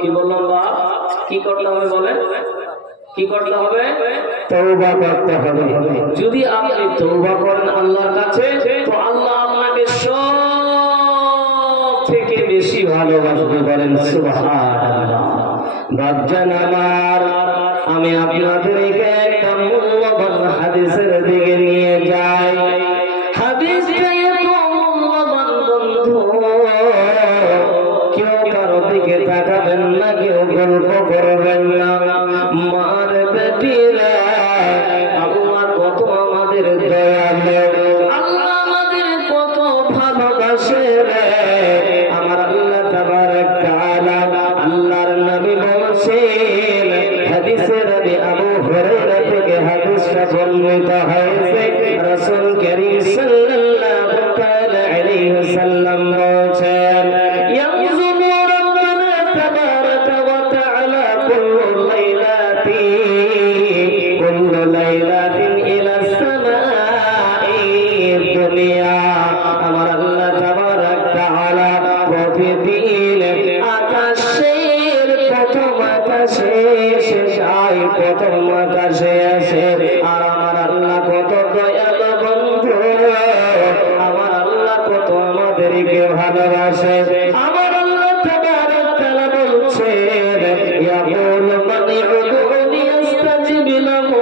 কি বললাম বাপ? কি করতে হবে বলেন? কি করতে হবে? তওবা করতে হবে। যদি আপনি তওবা করেন আল্লাহর কাছে, তো আল্লাহ আপনাকে সব থেকে বেশি ভালোবাসবে। বলেন সুবহানাল্লাহ। বাপজান আমার, আমি আপনাদেরকে একটা মূল্যবান হাদিসের দিকে নিয়ে যাই। হাদিসটা এত মূল্যবান বন্ধু, কেউ কারো দিকে তাকাবেন না, কেউ গল্প করবেন না। মার বেটিরা, আল্লাহ কত আমাদের দয়ালু, আল্লাহ আমাদের কত ভালোবাসে রে। আমার আল্লাহ তাবারক তাআলা, আল্লাহর নবী বলেছেন, হাদিসের নবী আবু হুরায়রা থেকে হাদিসটা বর্ণিত হয়েছে। রাসূল কারীম সাল্লাল্লাহু তাআলা আলাইহি ওয়াসাল্লাম বলেছেন, ইয়ানজুরু রাব্বানা তাবারাকা ওয়া তাআলা কুল্লু লাইলাতিন ইলা সামাই দুনিয়া। আমার আল্লাহ তাবারাক তাআলা প্রতিদিন আকাশের প্রথম আকাশে এসে যায়, প্রথম আকাশে আসে। আর আমার আল্লাহ কত দয়ালু বন্ধু, আমার আল্লাহ কত আমাদেরকে ভালোবাসে। আমার আল্লাহ তাবারক তাআলা বলছেন, ইয়াকুলু মান ইউদুনি আস্তাজিব লাহু।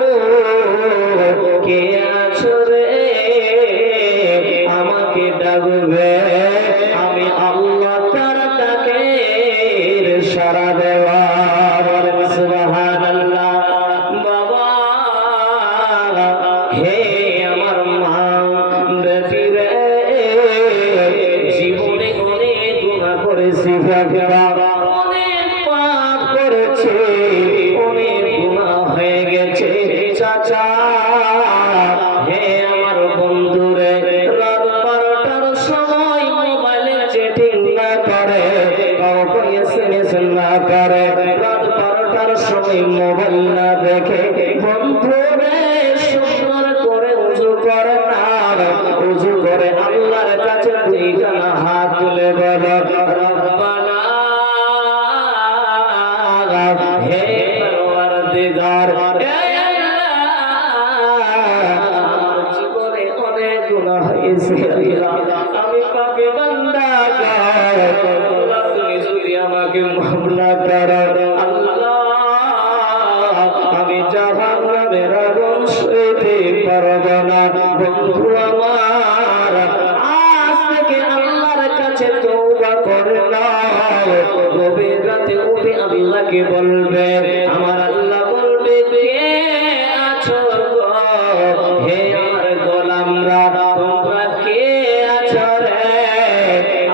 কে আছো রে আমাকে ডাকবে, আমি আল্লাহ তার ডাকে সাড়া দেওয়া। বলেন সুবহানাল্লাহ। বাবা, হে আমার মা বেটিরে, জীবনে অনেক গুনাহ করেছি, অনেক পাপ করেছি, অনেক গুনাহ হয়ে গেছে চাচা। হে আমার বন্ধুরে, রাত 12টার সময় মোবাইলে চ্যাটিং না করে, কাউকে এসএমএস না করে, রাত 12টার সময় মোবাইল না দেখে, বন্ধুরে সুন্দর করে ওযু করে না, ওযু করে আল্লাহর কাছে দুইটা হাত তুলে বলো, রব্বানা, হে পরওয়ারদিগার, আমার জীবনে অনেক গুনাহ হয়েছে, আমি পাপী বান্দা, আল্লাহ তুমি যদি আমাকে মাফ না করো, আল্লাহ আমি জাহান্নামের আগুন সইতে পারব না। বন্ধু আমার, আজ থেকে আল্লাহর কাছে তওবা করে নাও। গভীর রাতে উঠে আল্লাহকে বলবে, আমার আল্লাহ বলবে, কে আছো গো? হে আমার গোলামরা, তোমরা কে আছো রে?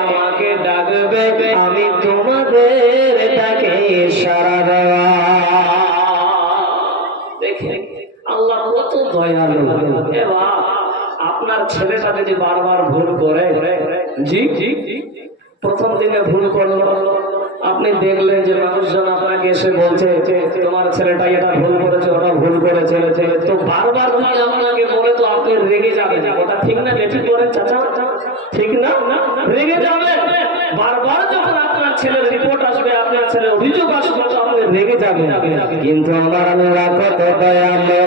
আমাকে ডাকবে, আমি তোমাদের ডাকে সাড়া দেওয়া। দেখেন আল্লাহ কত দয়ালু। এবার আপনার ছেলেটা যদি বারবার ভুল করে, জি প্রথম দিনে ভুল করলো, আপনি দেখলেন যে মানুষজন আপনাকে এসে বলছে তোমার ছেলেটা এটা ভুল করেছে, ওটা ভুল করেছে, তো বারবার যদি আপনাকে বলে, তো আপনি রেগে যাবেন। ওটা ঠিক না? বেঠিক করেন চাচা? ঠিক না? রেগে যাবেন। বারবার যখন আপনার ছেলের রিপোর্ট আসবে, আপনার ছেলের অভিযোগ আসবে, তো আপনি রেগে যাবেন। কিন্তু আমার আল্লাহ কত দয়ালু,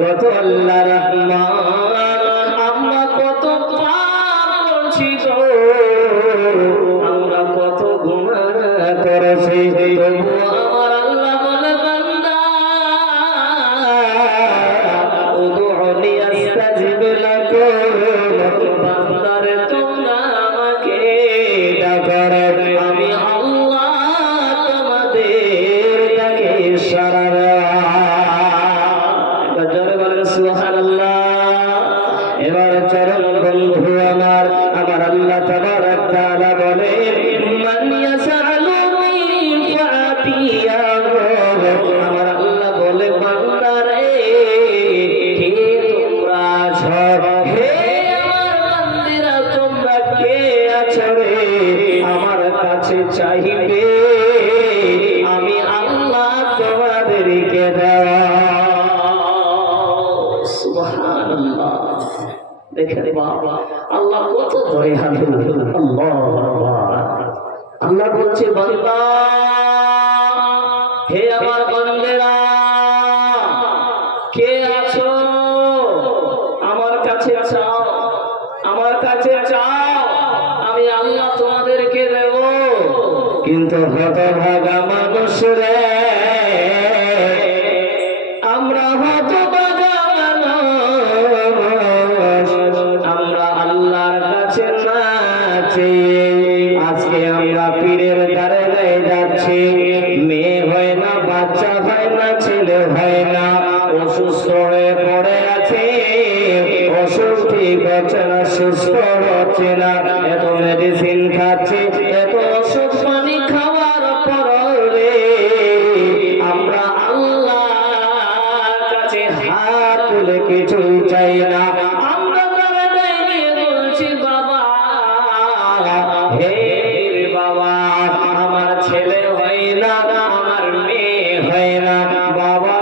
কত আল্লাহ রহমান, আমরা কত পাপ করছি গো, আমরা কত গুনাহ করেছি, তবুও আমার আল্লাহ বলে, বান্দা উদউনি আস্তাজিব লাকুম, বান্দারে তোমরা আমাকে ডাকো, আমি আল্লাহ তোমাদের ডাকে সাড়া দেওয়া। জোরে বলেন সুবহানাল্লাহ। এবার চরণ বন্ধু আমার, আমার আল্লাহ তাবারক তাআলা বলেন, মান ইয়াসআলুনি ফাআতিয়াহু। আমার আল্লাহ বলে, বান্দারে কে তোমরা আছো? হে আমার বান্দিরা, তোমরা কে আছো রে? আমার কাছে চাইবে, আমি আল্লাহ তোমাদেরকে দেওয়া। সুবহানাল্লাহ। দেখেন বাবা, আল্লাহ কত দয়ালু। আল্লাহু আকবার। আল্লাহ বলছে বান্দা, হে আমার বান্দেরা, কে আছো আমার কাছে চাও, আমার কাছে চাও, আমি আল্লাহ তোমাদেরকে দেব। কিন্তু হতভাগা মানুষ রে, আমরা হতভাগা মানুষ, আমরা আল্লাহর কাছে না চেয়ে আজকে আমরা পীরের দ্বারে যাচ্ছি। মেয়ে হয় না, বাচ্চা হয় না, ছেলে হয় না, অসুস্থ হয়ে পড়ে আছে, অসুখ ঠিক হচ্ছে না, সুস্থ হচ্ছে না, এত মেডিসিন খাচ্ছে, এত ওষুধ পানি খাওয়ার পর রে আমরা আল্লাহর কাছে হাত তুলে কিছুই চাই না। আমরা তারা দাঁড়িয়ে বলছি বাবা, হে বাবা, আমার ছেলে হয় না, আমার মেয়ে হয় না, বাবা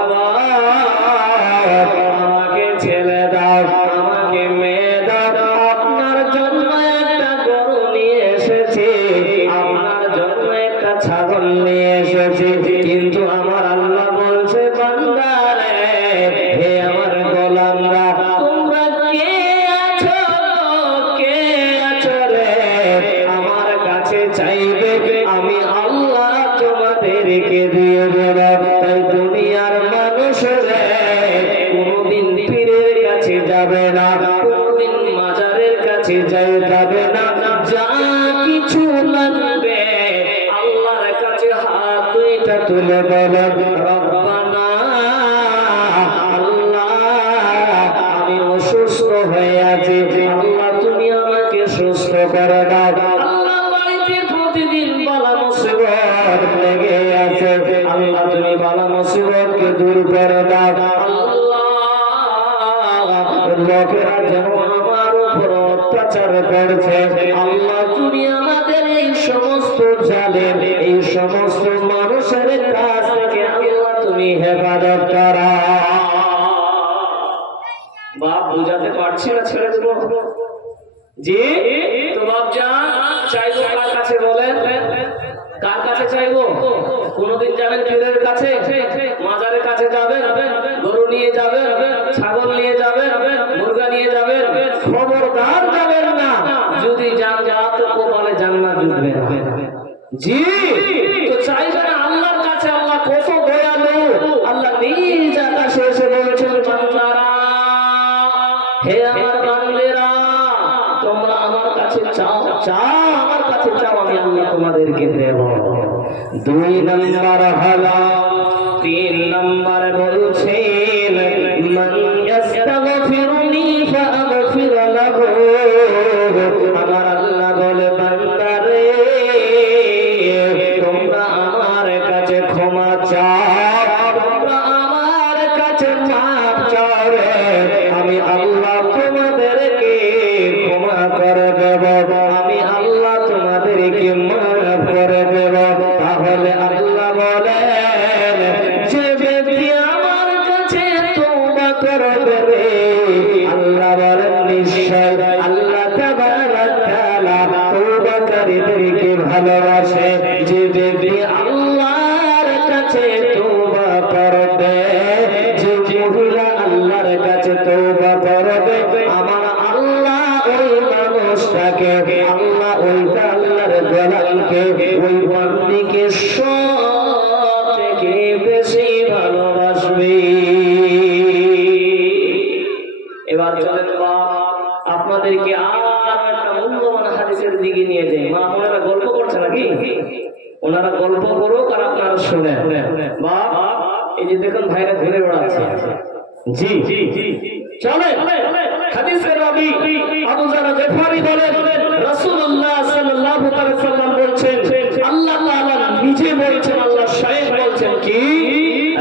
আমাকে ছেলে দাও, আমাকে মেয়ে দাও। আপনার জন্য একটা গরু নিয়ে এসেছি, আপনার জন্য একটা ছাগল নিয়ে এসেছি, কিন্তু আমার আল্লাহ বলছে বান্দা রে, হে আমার গোলামরা, তোমরা কে আছো, কে আছো রে, আমার কাছে চাইবে, আমি আল্লাহ তোমাদেরকে দিয়ে দেব। তাই দুনিয়ার মানুষ রে কোনদিন পীরের কাছে যাবে না, কোনদিন মাজারের কাছে যাবে না, যা কিছু লাগবে আল্লাহর কাছে হাত দুইটা তুলে বলে রব্বানা, আল্লাহ আমি অসুস্থ হয়ে আছি, আল্লাহ তুমি আমাকে সুস্থ করে দাও। আল্লাহ বাড়িতে প্রতিদিন বালা মুসিবত লেগে আছে, আল্লাহ তুমি বালা মুসিবতকে দূর করে দাও। আল্লাহ লোকেরা যেন আমার উপর অত্যাচার করছে, আল্লাহ তুমি আমাদের এই সমস্ত জালেম, এই সমস্ত মানুষের কাছ থেকে আল্লাহ তুমি হেফাজত করা। বাপ বুঝাতে পারছি না, ছেড়ে দেবো জি? তো বাপ যান চাইবো কার কাছে বলেন, কার কাছে চাইবো? কোনদিন যাবেন পীরের কাছে, মাজারের কাছে যাবেন, গরু নিয়ে যাবেন, ছাগল নিয়ে যাবেন, মুরগা নিয়ে যাবেন, খবরদার যাবেন না। যদি যান তো কপালে জান্নাত জুটবে না জি। তো চাইবেন আল্লাহর কাছে, আল্লাহ কত দয়ালু, আল্লাহ নিজ আকাশে এসে বলছেন বান্দারা, হে আমার বান্দেরা, তোমরা আমার কাছে চাও, চাও আমার কাছে চাও, আমি আল্লাহ তোমাদেরকে দেব। 2 নম্বর হলো, 3 নম্বর বলছেন মান ইস্তাগফিরুনি ফাআগফির লাহু, আমার আল্লাহ বলে বান্দারে তোমরা আমার কাছে ক্ষমা চাও, তোমরা আমার কাছে মাফ চাও রে, আমি আল্লাহ তোমাদেরকে ক্ষমা করে দেব, আমি আল্লাহ তোমাদেরকে মাফ করে দেব। তাহলে আল্লাহ বলেন যে ব্যক্তি আমার কাছে তওবা করবে রে, আল্লাহ বলেন নিশ্চয় আল্লাহ তাবারক তাআলা তওবাকারীদেরকে ভালোবাসে। যে ব্যক্তি আল্লাহর কাছে তওবা করবে, যে মহিলা আল্লাহর কাছে তওবা করবে, আমার আল্লাহ ওই মানুষটাকে, আল্লাহ ওইটা আল্লাহর গোলামকে, ওই বান্দিকে সবথেকে বেশি ভালোবাসবে। এবার চলেন বাপ আপনাদেরকে আর একটা মূল্যবান হাদিসের দিকে নিয়ে যাই। মা ওনারা গল্প করছে নাকি? ওনারা গল্প করুক আর আপনারা শুনেন। বাপ এই যে দেখুন ভাইরা ঘুরে বেড়াচ্ছে জি জি জি, চলে হাদিসের রাবি আবু যার গফারি বলেন রাসূলুল্লাহ সাল্লাল্লাহু আলাইহি ওয়াসাল্লাম বলছেন, আল্লাহ তাআলা নিজে বলছেন, আল্লাহ স্বয়ং বলছেন কি?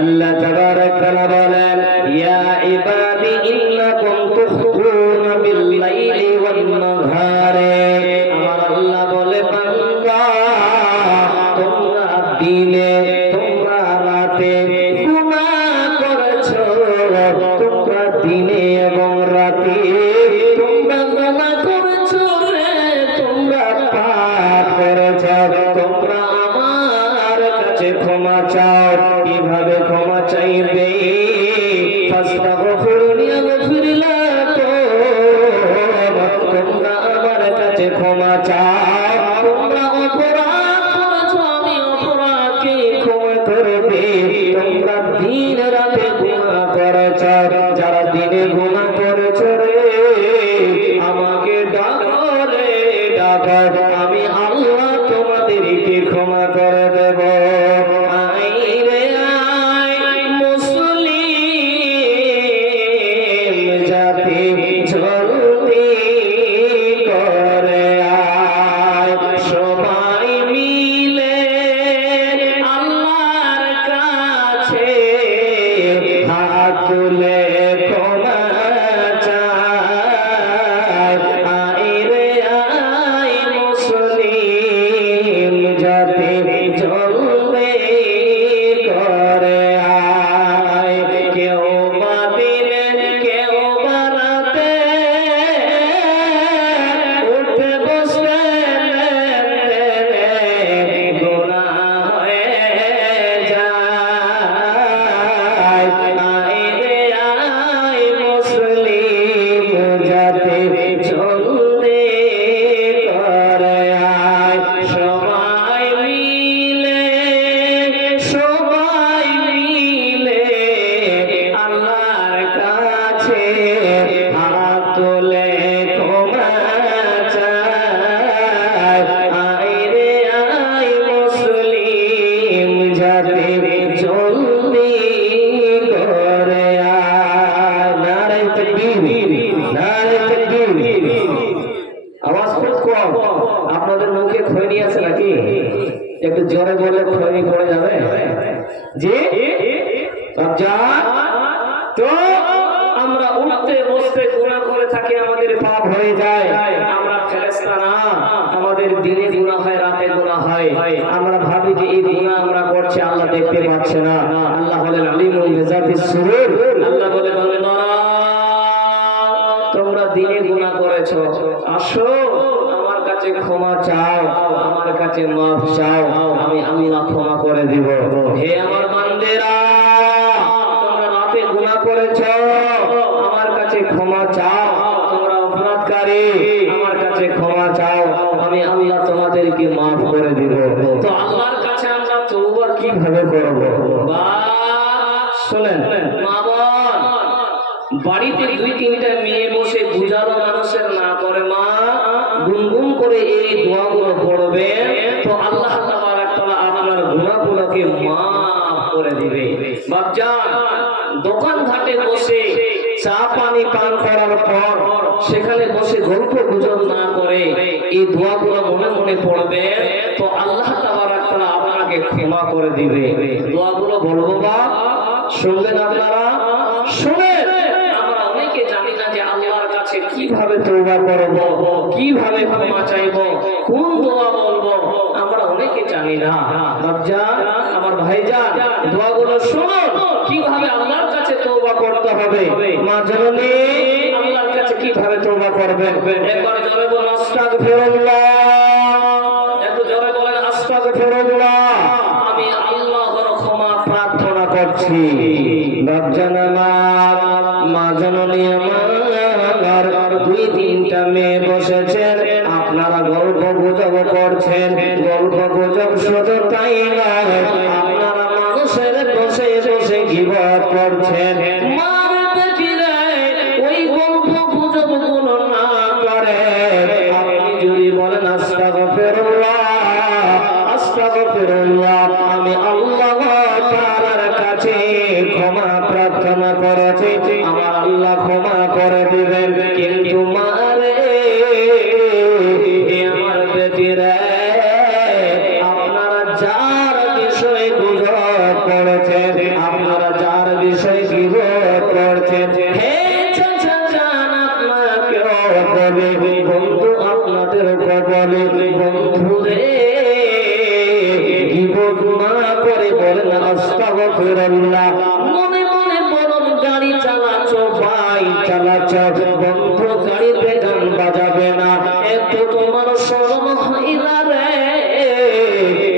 আল্লাহ তাবারক তাআলা বলেন ইয়া ইবাদি ইন্নাকুম তুখতুনা বিল লাইলি ওয়ান নাহারে, আমার আল্লাহ বলে বান্দা তোমরা দিনে তোমরা রাতে গুনাহ করেছো, তোমরা দিনে এবং রাতে তোমরা গুনাহ করেছো রে, তোমরা পাপ করেছো, তুলে ক্ষমা চাই, আয় রে আয় মুসলিম জাতি জলবে করে আয়। কেউ বা দিনে কেউ বা রাতে উঠে বসে গুনাহ হয়ে যায়। আয় রে আয় মুসলিম জাতি জলবে করে আয়। সবাই মিলে আল্লাহর কাছে হাত তুলে ক্ষমা চাই, আয় রে আয় মুসলিম জাতি জলদি করে আয়। নারে তাকবীর, নারে তাকবীর। আওয়াজ খুব কম, আপনাদের মুখে খৈনি আছে নাকি? একটু জোরে বললে খৈনি পড়ে যাবে। জি বাপজান, তো আমরা উঠতে বসতে গুনাহ করে থাকি, আমাদের পাপ হয়ে যায়। আমরা ফেরেশতা না, আমাদের দিনে গুনাহ হয়, রাতে গুনাহ হয়। আমরা ভাবি যে এই গুনাহ আমরা করছি, আল্লাহ দেখতে পাচ্ছে না। আল্লাহ বলেন আলিমুল বিজাতিস সুদূর। আল্লাহ বলে বান্দারা তোমরা দিনে গুনাহ করেছো, আসো আমার কাছে ক্ষমা চাও, আমার কাছে মাফ চাও, আমি আল্লাহ ক্ষমা করে দিব। হে আমার বান্দেরা, তোমরা রাতে গুনাহ করেছো, আমার কাছে ক্ষমা চাও। তোমরা অপরাধকারী, আমার কাছে ক্ষমা চাও, আমি আল্লাহ তোমাদেরকে মাফ করে দিব। তো আল্লাহর কাছে আমরা তওবা কিভাবে করব? বা শুনেন মা বোন, বাড়িতে দুই তিনটা মেয়ে বসে বুঝানো মানুষের না করে মা গুনগুন করে এই দোয়াগুলো পড়বে, তো আল্লাহ তাবারক তাআলা আপনার গুনাহগুলোকে মাফ করে দিবে। বাপজান, দোকান ঘাটে বসে চা পানি পান করার পর সেখানে বসে গল্প গুজব না করে এই দোয়াগুলো মনে মনে পড়বে, তো আল্লাহ তাবারক তাআলা আপনাকে ক্ষমা করে দিবে। দোয়াগুলো বলবো বাপ, শুনবেন আপনারা? শুনেন। আমরা অনেকে জানি না যে আল্লাহর কাছে কিভাবে তওবা করব, কিভাবে ক্ষমা চাইব, কোন দোয়া বলবো, আমরা অনেকে জানি না। বাপজান, আমার ভাইজান, দোয়াগুলো শুনুন কিভাবে আল্লাহর কাছে তওবা করতে হবে। মা জননী আল্লাহর কাছে কিভাবে তওবা করবেন? একবার জোরে বলুন আস্তাগফিরুল্লাহ, একটু জোরে বলেন আস্তাগফিরুল্লাহ। আমি আল্লাহর ক্ষমা প্রার্থনা করছি। বাপজান আমার, মা জননী আমার, দুই তিনটা মেয়ে বসেছেন, আপনারা গল্প গুজব করছেন। গল্প গুজব শুধু তাই নয়, আপনারা মানুষের বসে বসে গীবত করছেন। মার বেটিরে ওই গল্প গুজব গুলো না করে আপনি যদি বলেন আস্তাগফিরুল্লাহ, আস্তাগফিরুল্লাহ, আমি আল্লাহ তাআলার কাছে ক্ষমা প্রার্থনা করেছি, আমার আল্লাহ ক্ষমা করে দিবেন। কিন্তু মারে আমার বেটিরে, আপনারা যার বিষয়ে গুজব করেছেন, আপনারা যার বিষয়ে গীবত করছেন, হে চাচা জান আপনাকেও বলে, বন্ধু আপনাদেরকে বলে, বন্ধু রে গীবত না করে বলেন আস্তাগফিরুল্লাহ। মনে মনে বলুন গাড়ি চালাচ্ছো, ভাই চালাচ্ছো, বন্ধু গাড়িতে গান বাজাবে না, একটু তোমার শরম হয় না রে?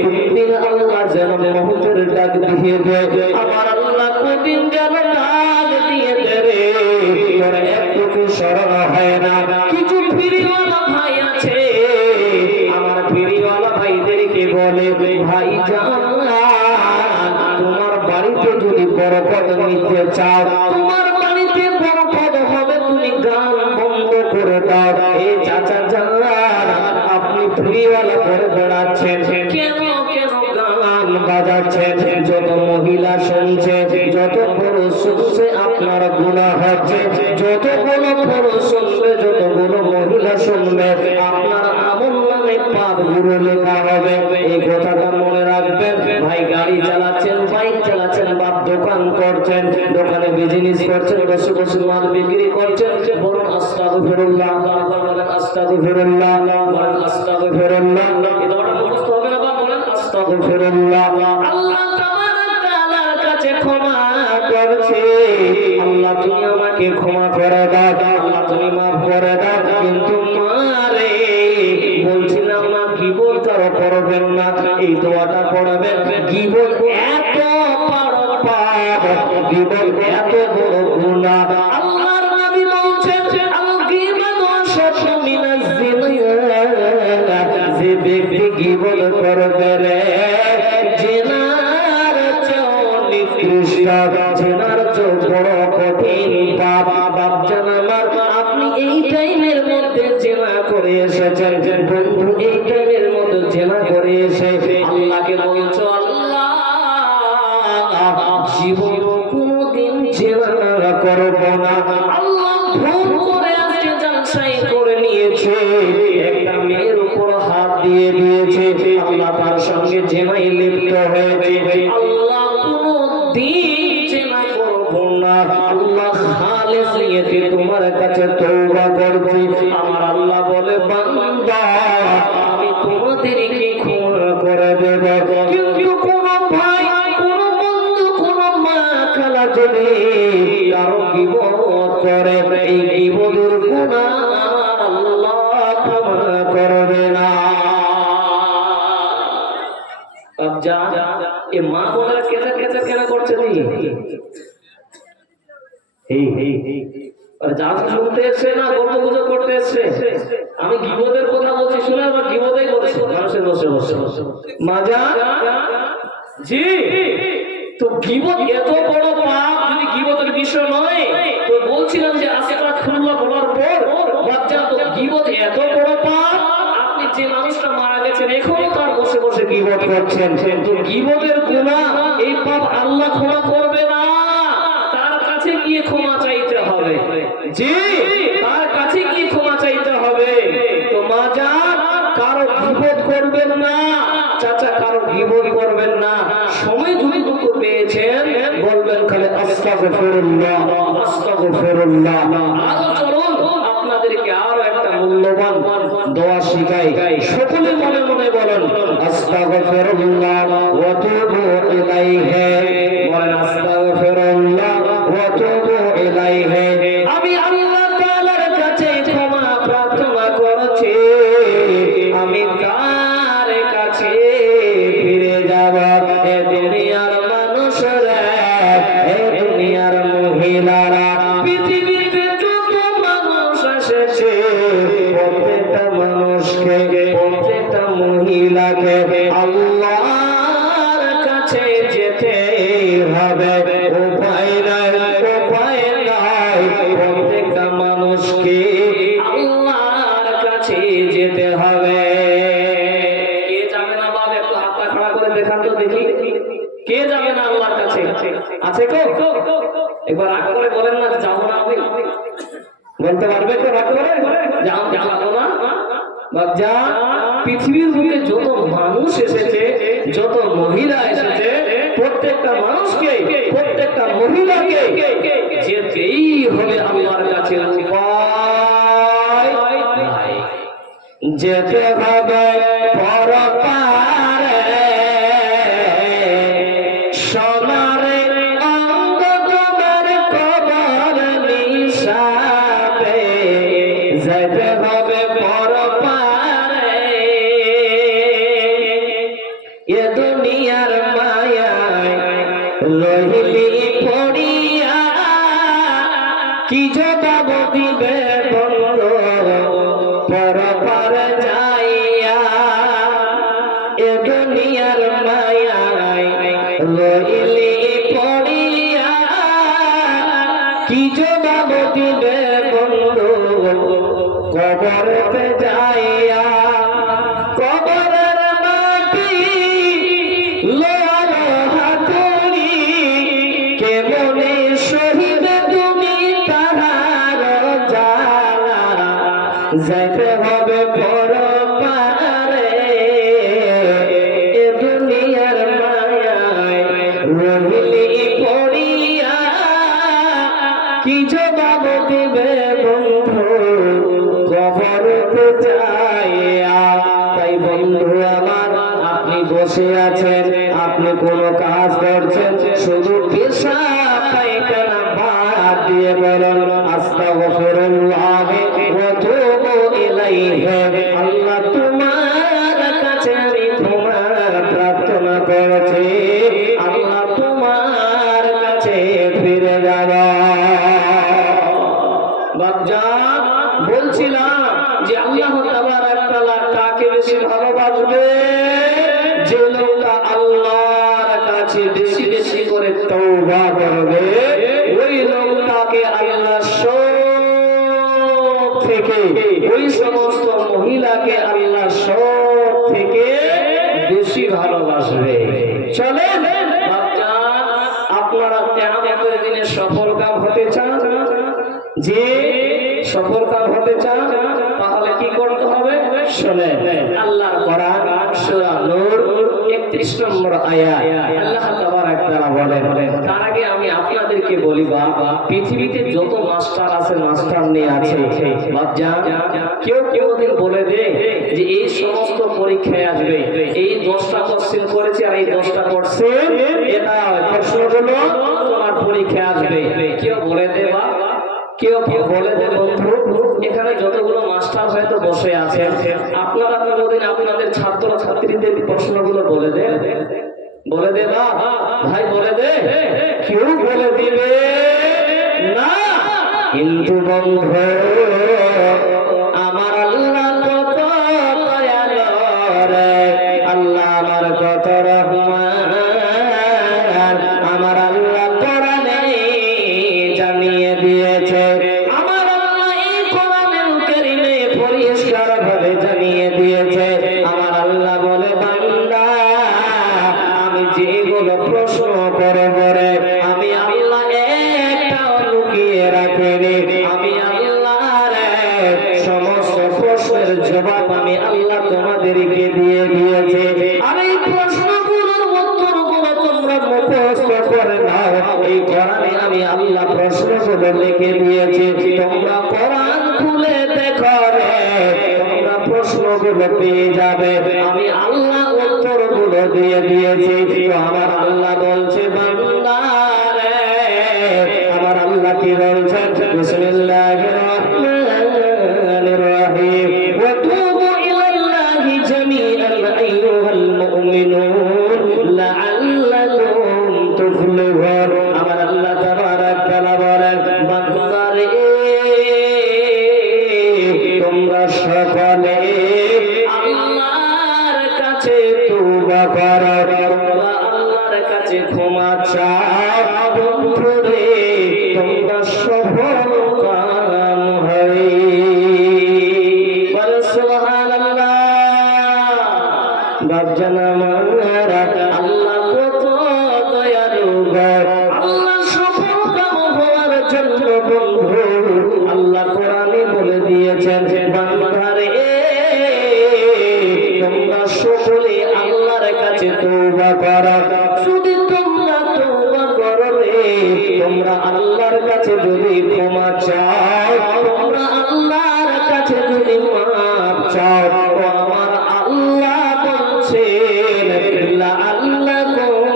কোনদিন আল্লাহ যেন মহতের ডাক দিয়ে দে, আমার আল্লাহ কোনদিন যেন ডাক দিয়ে দে রে, তোর একটু শরম হয় না? কিছু ফিরিওয়ালা ভাই আছে, আমার ফিরিওয়ালা ভাইদেরকে বলে, ভাই জান তোমার বাড়িতে যদি বরকত নিতে চাও, তোমার বাড়িতে বরকত হবে, তুমি গান বন্ধ করে দাও। এই চাচা জান আপনি ফিরিওয়ালা করে বেড়াচ্ছেন, কেন কেন গান বাজাচ্ছেন? যত মহিলা শুনছে, যত পুরুষ শুনছে আপনার গুনাহ হচ্ছে, যতগুলো পুরুষ শুনবে, যতগুলো মহিলা শুনবে, আপনার আমল নামে পাপগুলো লেখা হবে। এই কথাটা মনে রাখবেন। ভাই গাড়ি চালাচ্ছেন, বাইক চালাচ্ছেন, বাপ বাপ দোকান করছেন, দোকানে বিজনেস করছেন, বসে বসে মাল বিক্রি করছেন, বলুন আস্তাগফিরুল্লাহ, বলেন আস্তাগফিরুল্লাহ, বলেন আস্তাগফিরুল্লাহ। এই দোয়াটা মুখস্থ হবে না, বাপ বলেন আস্তাগফিরুল্লাহ। আল্লাহ তাআলার কাছে ক্ষমা করছে, আল্লাহ তুমি আমাকে ক্ষমা করে দাও, আল্লাহ তুমি মাফ করে দাও। কিন্তু মারে বলছিলাম না গীবত কারো করবেন না, এই দোয়াটা পড়বেন। গীবত এত বড় পাপ, গীবত এত বড় গুনাহ। আল্লাহর নবী বলছেন আল গীবত আশাদ্দু মিনাজ জিনা, যে ব্যক্তি গীবত করবে রে জিনার চেয়েও নিকৃষ্ট, জিনার চেয়েও বড় কঠিন পাপ। বাপজান আমার, আপনি এই টাইমের মধ্যে জিনা করে এসেছেন, বন্ধু এই টাইমের মধ্যে জিনা করে এসে আল্লাহকে বলছো আল্লাহ জীবন কোনদিন জিনা করব না। আল্লাহ ভুল করে আজকে জালসাই করে নিয়েছে, একটা মেয়ের উপর হাত দিয়ে দিয়েছে, আল্লাহ তার সঙ্গে জিনায় লিপ্ত হয়েছে। আল্লাহ কোনদিন জিনা করব না, আল্লাহ খালিস নিয়তে তোমার কাছে তওবা করছি। আমার আল্লাহ বলে বান্দা আমি তোমাদেরকে ক্ষমা করে দেব। কিন্তু কোন ভাই, কোন বন্ধু, কোন মা খালা যদি কারো গীবত করে, এই গীবতের গুনাহ আমার আল্লাহ ক্ষমা করবে না। আব্জা এ মা বোনেরা কেঁচা কেঁচা কেন করছে নি? যা শুনতে এসছে না গল্পগুজব করতে এসছে, আমি গীবতের কথা বলছি শুনে আবার গীবতেই করছি মানুষের বসে বসে মাজা। জি, তো গীবত এত বড় পাপ, যদি গীবতের বিষয় নয় তো বলছিলাম যে আস্তাগফিরুল্লাহ বলার পর বাচ্চা তো গীবত এত বড় পাপ, আপনি যে মানুষটা মারা গেছেন এখনো তার বসে বসে গীবত করছেন, তো গীবতের গুনাহ এই পাপ আল্লাহ ক্ষমা করবে না, তার কাছে গিয়ে ক্ষমা চাইতে হবে। জি, তার কাছে গিয়ে ক্ষমা চাইতে হবে। তো মাজা কারো গীবত করবেন না, চাচা কারো গীবত করবেন না, সময় যতটুকু পেয়েছেন বলবেন খালি আস্তাগফিরুল্লাহ আস্তাগফিরুল্লাহ। আজ চলুন আপনাদেরকে আরো একটা মূল্যবান দোয়া শিখাই, সকলে মনে মনে বলেন আস্তাগফিরুল্লাহ ওয়া তুবু ইলাইহি, বলেন আস্তাগফিরুল্লাহ ওয়া তুবু ইলাইহি। আমি আল্লাহ তাআলার কাছে ক্ষমা প্রার্থনা করছি, আমি কার কাছে ফিরে যাব? এ দুনিয়ার মানুষরা, এ দুনিয়ার মহিলারা, পৃথিবীতে যত মানুষ এসেছে প্রত্যেকটা মানুষকে, প্রত্যেকটা মহিলাকে আল্লাহর কাছে যেতে হবে। উপায় নাই, উপায় নাই, প্রত্যেকটা মানুষকে আল্লাহর কাছে যেতে হবে। কে যাবে না বাবা? একটু হাতটা খাড়া করে দেখান তো দেখি, কে যাবে না আল্লাহর কাছে? আছে কেউ? একবার রাগ করে বলেন না যাবো না, আমি বলতে পারবে তো? রাগ করে যাবো না। বাচ্চা পৃথিবীর বুকে যত মানুষ এসেছে, যত মহিলা এসেছে, প্রত্যেকটা মানুষকে, প্রত্যেকটা মহিলাকে যেতেই হবে আল্লাহর কাছে, উপায় নাই। যেতে হবে পরপারে, সোনারে অঙ্গ তোমার কবর নিশাতে, যেতে হবে পরপারে। এ দুনিয়ার মায়ায় রহিলি পড়িয়া, কি জবাব দিবে বলো পরপারে যাইয়া? এ দুনিয়ার মায়ায় রহিলি পড়িয়া, কি জবাব দিবে বলো কবরেতে যাইয়া? কবরের মাটি লোহার হাতুড়ি, কেমনে সহিবে তুমি তাহার জ্বালা? যাইতে হবে পরপারে, এ দুনিয়ার মায়ায় রহিলি কি জবাব দিবে বন্ধু কবরেতে যাইয়া। তাই বন্ধু আমার, আপনি বসে আছেন, আপনি কোনো কাজ করছেন, শুধু পেশাব পায়খানা বাদ দিয়ে বলেন আস্তাগফিরুল্লাহ ওয়া তুবু ইলাইহি। আল্লাহ তোমার কাছে আমি ক্ষমা প্রার্থনা করছি, আল্লাহ তোমার কাছে ফিরে যাব। বাপজান, বলছিলাম যে আল্লাহ তাবারক তাআলা কাকে বেশি ভালোবাসবে? যে লোকটা আল্লাহর কাছে বেশি বেশি করে তওবা করবে, ওই লোকটাকে আল্লাহ সব থেকে, ওই সমস্ত মহিলাকে আল্লাহ সব থেকে বেশি ভালোবাসবে। চলেন বাপজান, আপনারা কিয়ামতের দিনে সফল কাম হতে চান? যে সফল কাম হতে চান, তাহলে কি করতে হবে? শুনেন, আল্লাহর কোরআন সূরা নূর 31 নম্বর আয়াত আল্লাহ তাবারক তাআলা বলেন। তার আগে আমি আপনাদেরকে বলি, বাবা, পৃথিবীতে যত মাস্টার আছে, মাস্টার নিয়ে আছে, বাপজান, কেউ কেউ দিন বলে দে যে এই সমস্ত পরীক্ষায় আসবে, এই 10টা কোশ্চেন করেছে আর এই 10টা কোশ্চেন এটা প্রশ্নগুলো তোমার পরীক্ষায় আসবে। কেউ বলে দে বা কেউ বলে দে বন্ধু, এখানে যতগুলো মাস্টার হয়তো বসে আছে, আপনারা কোনোদিন আপনাদের ছাত্র ছাত্রীদের প্রশ্নগুলো বলে দে, বলে দে বা ভাই, বলে দে? কেউ বলে দিবে না। কিন্তু বন্ধু আমার, আল্লাহ কত দয়ালু রে, আল্লাহ আমার কত রহমান, আমার আল্লাহ কোরআনে জানিয়ে দিয়েছে, আমার আল্লাহ এই কোরআনুল কারীমে পরিষ্কার ভাবে জানিয়ে দিয়েছে। আমার আল্লাহ বলে, বান্দা, আমি যেগুলো প্রশ্ন করব রে, আমি আল্লাহ একটাও লুকিয়ে রাখিনি। আমি আল্লাহ রে সমস্ত প্রশ্নের জবাব আমি আল্লাহ তোমাদেরকে দিয়ে দিয়েছে। আর এই প্রশ্নগুলোর উত্তরগুলো তোমরা মুখস্থ করে নাও। এই কোরআনে আমি আল্লাহ প্রশ্নগুলো লিখে দিয়েছি, তোমরা কোরআন খুলে দেখো রে, তোমরা প্রশ্নগুলো পেয়ে যাবে। আমি আল্লাহ উত্তরগুলো দিয়ে দিয়েছি। তো আমার আল্লাহ বলছে, বান্দা রে, আমার আল্লাহ কি বলছেন? বিসমিল্লাহির রহমানির রহিম, ওয়া তুবু ইলাল্লাহি জামিআন আইয়ুহাল মুমিনুন লাআল্লাকুম তুফলিহুন। আমার আল্লাহ তাবারক তাআলা বলেন, বান্দা রে, তোমরা সকলে আল্লাহর কাছে তওবা করো, তোমরা আল্লাহর কাছে ক্ষমা চাও, বন্ধু রে, তোমরা সফল কাম হবে। বলো সুবহানাল্লাহ। বাপজান আমার, আল্লাহ কত দয়ালু গো, আল্লাহ সফল কাম হওয়ার জন্য বন্ধু আল্লাহ কোরআনে বলে দিয়েছেন, বান্দা রে, তোমরা সকলে আল্লাহর কাছে তওবা করো। যদি তোমরা তওবা করো রে, তোমরা আল্লাহর কাছে যদি ক্ষমা চাও, তোমরা আল্লাহর কাছে যদি মাফ চাও, ও আমার আল্লাহ বলছেন, লাআল্লাকুম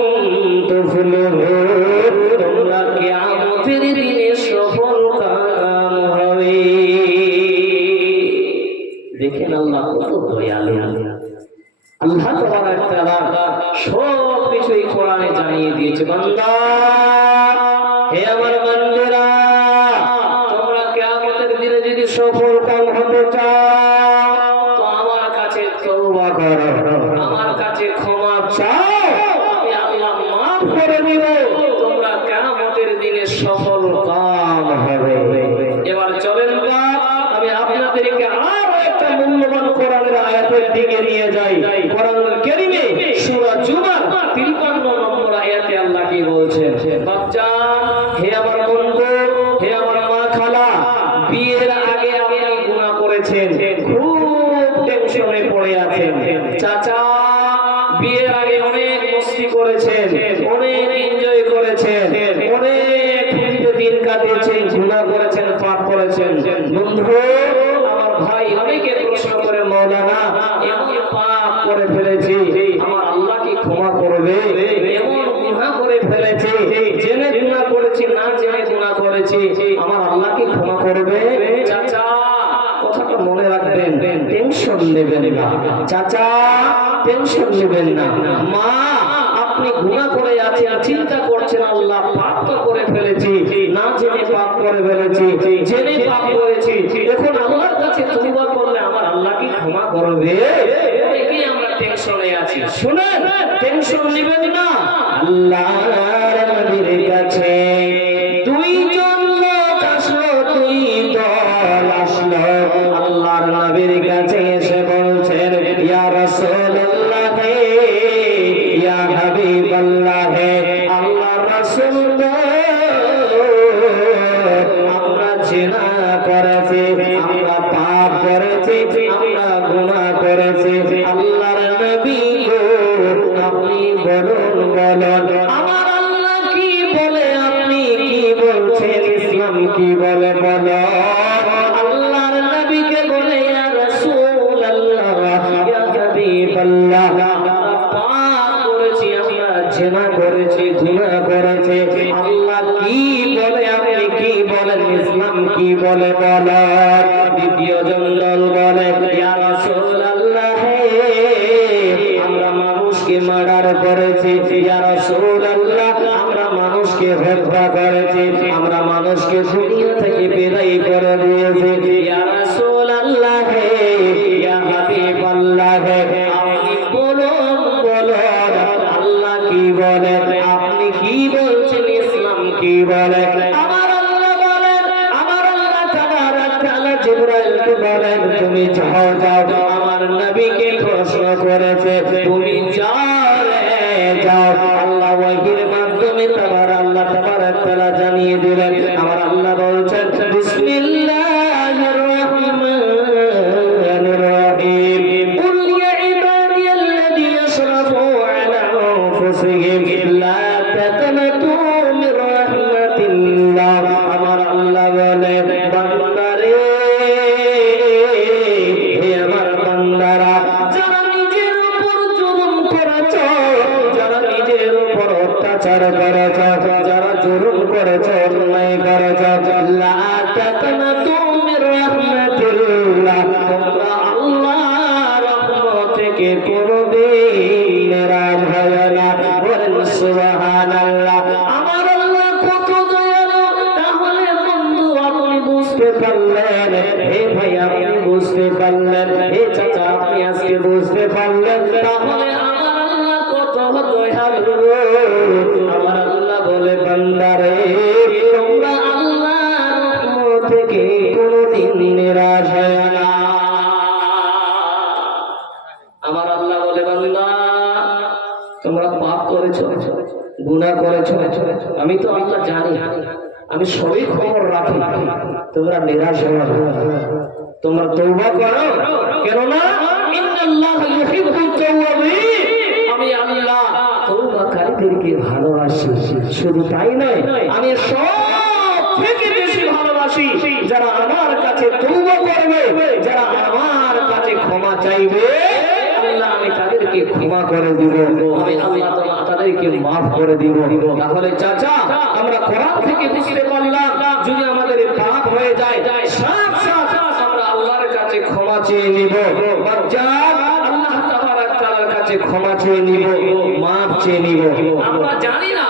তুফলিহুন, তোমরা কিয়ামতের দিনে সফল কাম হবে। দেখেন আল্লাহ কত দয়ালু। আল্লাহ তাবারক তাআলা সব কিছুই কোরআনে জানিয়ে দিয়েছে। বান্দা, হে আমার বান্দারা, তোমরা কিয়ামতের দিনে যদি সফল কাম হতে চাও, তো আমার কাছে তওবা করো, আমার কাছে ক্ষমা চাও, আমি আল্লাহ মাফ করে দিব, তোমরা কিয়ামতের দিনে সফল কাম হবে। এবার চলেন বাপ, আমি আপনাদেরকে আরো একটা মূল্যবান কোরআনের আয়াতের দিকে নিয়ে যাই। কোরআনুল কারীমে সূরা জুমার 53 নম্বর আয়াতে আল্লাহ কি বলছেন? বাপজান, হে আমার বন্ধু, হে আমার মা খালা, বিয়ের আগে আপনি গুনাহ করেছেন, খুব টেনশনে পড়ে আছেন। চাচা, বিয়ের আগে অনেক মস্তি করেছেন, অনেক এনজয় করেছেন, অনেক খুশিতে দিন কাটিয়েছেন, গুনাহ করেছেন, পাপ করেছেন। বন্ধু আমার ভাই অনেকে প্রশ্ন করে, মাওলানা এমন পাপ করে ফেলেছি, আমার আল্লাহ কি ক্ষমা করবে? এমন গুনাহ করে ফেলেছি, জেনে গুনাহ করেছি না জেনে গুনাহ করেছি, আমার আল্লাহ কি ক্ষমা করবে? চাচা কথাটা মনে রাখবেন, টেনশন নেবেন না চাচা, টেনশন নেবেন না। মা আপনি গুনাহ করে আছেন, চিন্তা করছেন আল্লাহ পাপ তো করে ফেলেছি, না জেনে পাপ করে ফেলেছি, জেনে পাপ করেছি, এখন আল্লাহর কাছে তওবা করলে আমার আল্লাহ কি ক্ষমা করবে? এটাই আমরা টেনশনে আছি। শুনেন, টেনশন নেবেন না। আল্লাহর নবীর কাছে দুইজন লোক আসলো, দুই দল আসলো। আল্লাহর নবীর কাছে এসে বলছেন, ইয়া রাসূলুল্লাহ হে, ইয়া হাবিবাল্লাহ হে, আল্লাহর রাসূল গো, আমরা জিনা করেছি, আমরা পাপ করেছি, আমরা গুনাহ করেছি, আল্লাহর নবী গো আপনি বলুন বলুন আমার আল্লাহ কি বলে, আপনি কি বলছেন, ইসলাম কি বলে বলো। আল্লাহর নবীকে বলে, ইয়া রাসূলুল্লাহ ইয়া হাবিবাল্লাহ, আমরা পাপ করেছি, আমরা জিনা করেছি, গুনাহ করেছি, আল্লাহ কি বলে, আপনি কি বলেন, ইসলাম কি বলে বলো। দ্বিতীয় জন দল বলে, ইয়া রাসূলুল্লাহ আমরা মানুষকে মার্ডার করেছি, ইয়া রাসূলুল্লাহ আমরা মানুষকে হত্যা করেছি, আমরা মানুষকে দুনিয়া থেকে বিদায় করে দিয়েছি, ইয়া রাসূলুল্লাহ ইয়া হাবিবাল্লাহ আপনি বলুন বলুন আল্লাহ কি বলে, আপনি কি বলছেন, ইসলাম কি বলে। আমার আল্লাহ বলেন, আমার আল্লাহ তাবারাক তাআলা জিবরাইলকে বলেন, তুমি যাও যাও, আমার নবীকে প্রশ্ন করেছে, তুমি যাও রে যাও। আল্লাহ ওয়াহির মাধ্যমে আল্লাহ তাবারাক তাআলা জানিয়ে দিলেন। আমার আল্লাহ বলছেন, বিসমিল্লাহির রাহমানির রহিম, কুল ইয়া ইবাদিয়াল্লাযীনা আসরাফু আলা আনফুসিহিম লা তাকনাতু মির রাহমাতিল্লাহ। আমার আল্লাহ বলে, বান্দারে, হে আমার বান্দারা, যারা নিজের উপর জুলুম করেছ, যারা নিজের উপর অত্যাচার করেছ, যারা জুলুম করেছ, অন্যায় করেছ, লা তাকনাতু মির রাহমাতিল্লাহ, তোমরা আল্লাহর রহমত থেকে কোনদিন নিরাশ হয় না। বলেন সুবহানাল্লাহ। আমার আল্লাহ কত দয়ালু। তাহলে বন্ধু আপনি বুঝতে পারলেন, হে ভাই আপনি বুঝতে পারলেন, হে চাচা আপনি আজকে বুঝতে পারলেন, তাহলে আমার আল্লাহ কত দয়ালু। আমার আল্লাহ বলে, বান্দারে তোমরা আল্লাহর রহমত থেকে কোনদিন নিরাশ হয় না। আমার আল্লাহ বলে, বান্দা তোমরা পাপ করেছো, গুনাহ করেছো, আমি তো আল্লাহ জানি, আমি সবই খবর রাখি, তোমরা নিরাশ হও না, তোমরা তওবা করো, কেননা ইন্নাল্লাহা ইউহিব্বুত তাওয়াবিন, আমি আল্লাহ তওবাকারীদেরকে ভালোবাসি। শুধু তাই নয়, আমি সব থেকে বেশি ভালোবাসি যারা আমার কাছে তওবা করবে, যারা আমার কাছে ক্ষমা চাইবে, আল্লাহ আমি তাদেরকে ক্ষমা করে দিব, আমি আল্লাহ তাদেরকে মাফ করে দিব। তাহলে চাচা আমরা কোরআন থেকে বুঝতে পারলাম, যদি আমাদের পাপ হয়ে যায় সাথ সাথ আমরা আল্লাহর কাছে ক্ষমা চেয়ে নিব, বাচ্চার আল্লাহ তাবারাক তাআলার কাছে ক্ষমা চেয়ে নিব, মাফ চেয়ে নিব। আমরা জানি না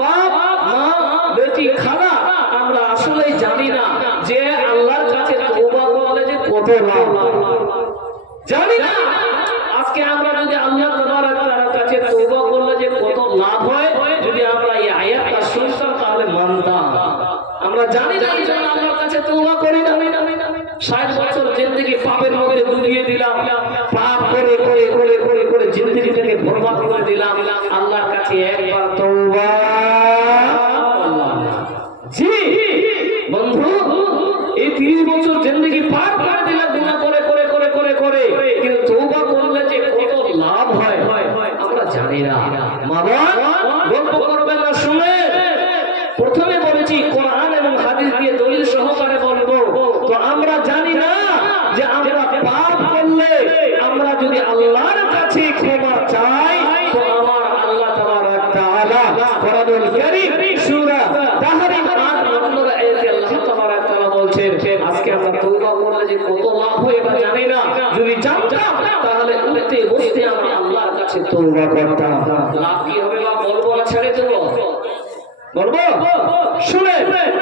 বাপ মা বেটি খালা, আমরা আসলে জানি না যে আল্লাহর কাছে তওবা করলে যে কত লাভ, জানি না। আজকে আমরা যদি আল্লাহ তাবারাক তাআলার কাছে তওবা করলে যে কত লাভ হয়, যদি আমরা এই আয়াতটা শুনতাম তাহলে মানতাম। আমরা জানি না, এই জন্য আল্লাহর কাছে তওবা করি না। 60 বছর জিন্দেগি পাপের মধ্যে ডুবিয়ে দিলাম, পাপ করে করে করে করে করে জিন্দেগিটাকে বরবাদ করে দিলাম। আল্লাহর কাছে একবার তওবা করলাম। জি বন্ধু, এই 30 বছর জিন্দেগি পার করে দিলাম গুনাহ করে করে করে করে করে, কিন্তু তওবা করলে যে কত লাভ হয় আমরা জানি না। মা বাবা গল্প করবেন না, শুনে প্রথমে বলেছি কোরআন এবং কাছে তওবা করতাম, লাভ কি হবে বা বলবো না ছেড়ে দেবো? বলবো? শুনে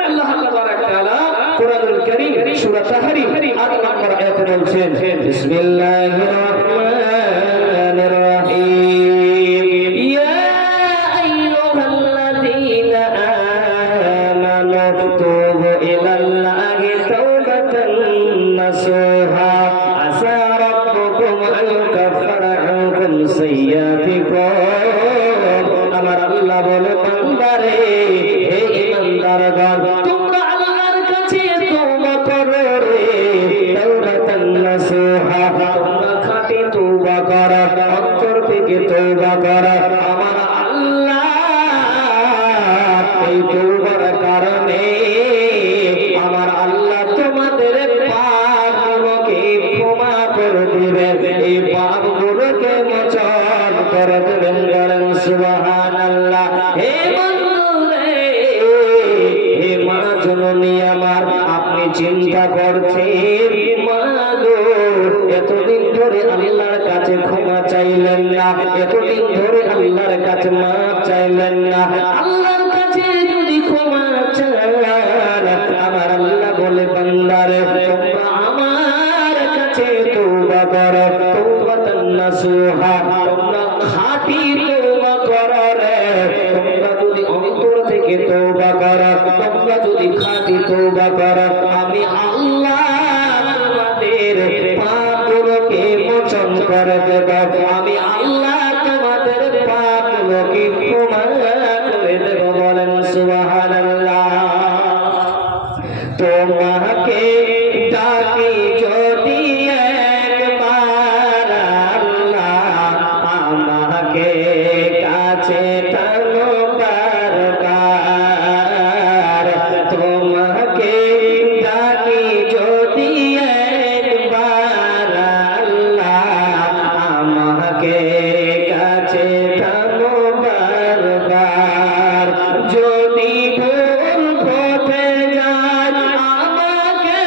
আল্লাহ তাবারাক তাআলা কোরআনুল কারীম সূরা তাহরীম ৮ নম্বর আয়াতে বলছেন, বিসমিল্লাহির রাহমানির রাহিম, ইয়া আইয়ুহাল্লাযীনা আমানু তুবু ইলাল্লাহি তাওবাতান নাসুহা আসা রাব্বুকুম আন ইউকাফিরা আনকুম সাইয়্যাতিকুম। আমার আল্লাহ বলে, বান্দারে, হে ঈমানদারগণ, তোমরা আল্লাহর কাছে তওবা করো রে, তাওবাতান নাসুহা, তোমরা খাঁটি তওবা করো, অন্তর থেকে তওবা করো। আমার আল্লাহ এই তওবার কারণে আমার আল্লাহ তোমাদের পাপগুলোকে ক্ষমা করে দিবেন, এই পাপগুলোকে মোচন করে দেবেন। বলেন সুবহানাল্লাহ। হে বন্ধুরে, হে মা জননী আমার, আপনি চিন্তা করছেন, মা গো, এতদিন ধরে আল্লাহর কাছে ক্ষমা চাইলেন না, এতদিন ধরে আল্লাহর কাছে মাফ চাইলেন না। আল্লাহর কাছে যদি ক্ষমা চান, আমার আল্লাহ বলে, বান্দারে, তোমরা আমার কাছে তওবা করো, তাওবাতান নাসুহা, তোমরা খাঁটি তওবা করো রে। তোমরা যদি অন্তর থেকে তওবা করো, তোমরা যদি খাঁটি তওবা করো, আমি আল্লাহ তোমাদের পাপগুলোকে মোচন করে দেব, আমি আল্লাহ তোমাদের পাপগুলোকে ক্ষমা করে দেব। বলেন সুবহানাল্লাহ। তোমাকে ডাকি যদি একবার আল্লাহ, আমাকে কাছে টানো বারবার। তোমাকে ডাকি যদি একবার আল্লাহ, আমাকে কাছে টানো বারবার। যদি ভুল পথে যাই, আমাকে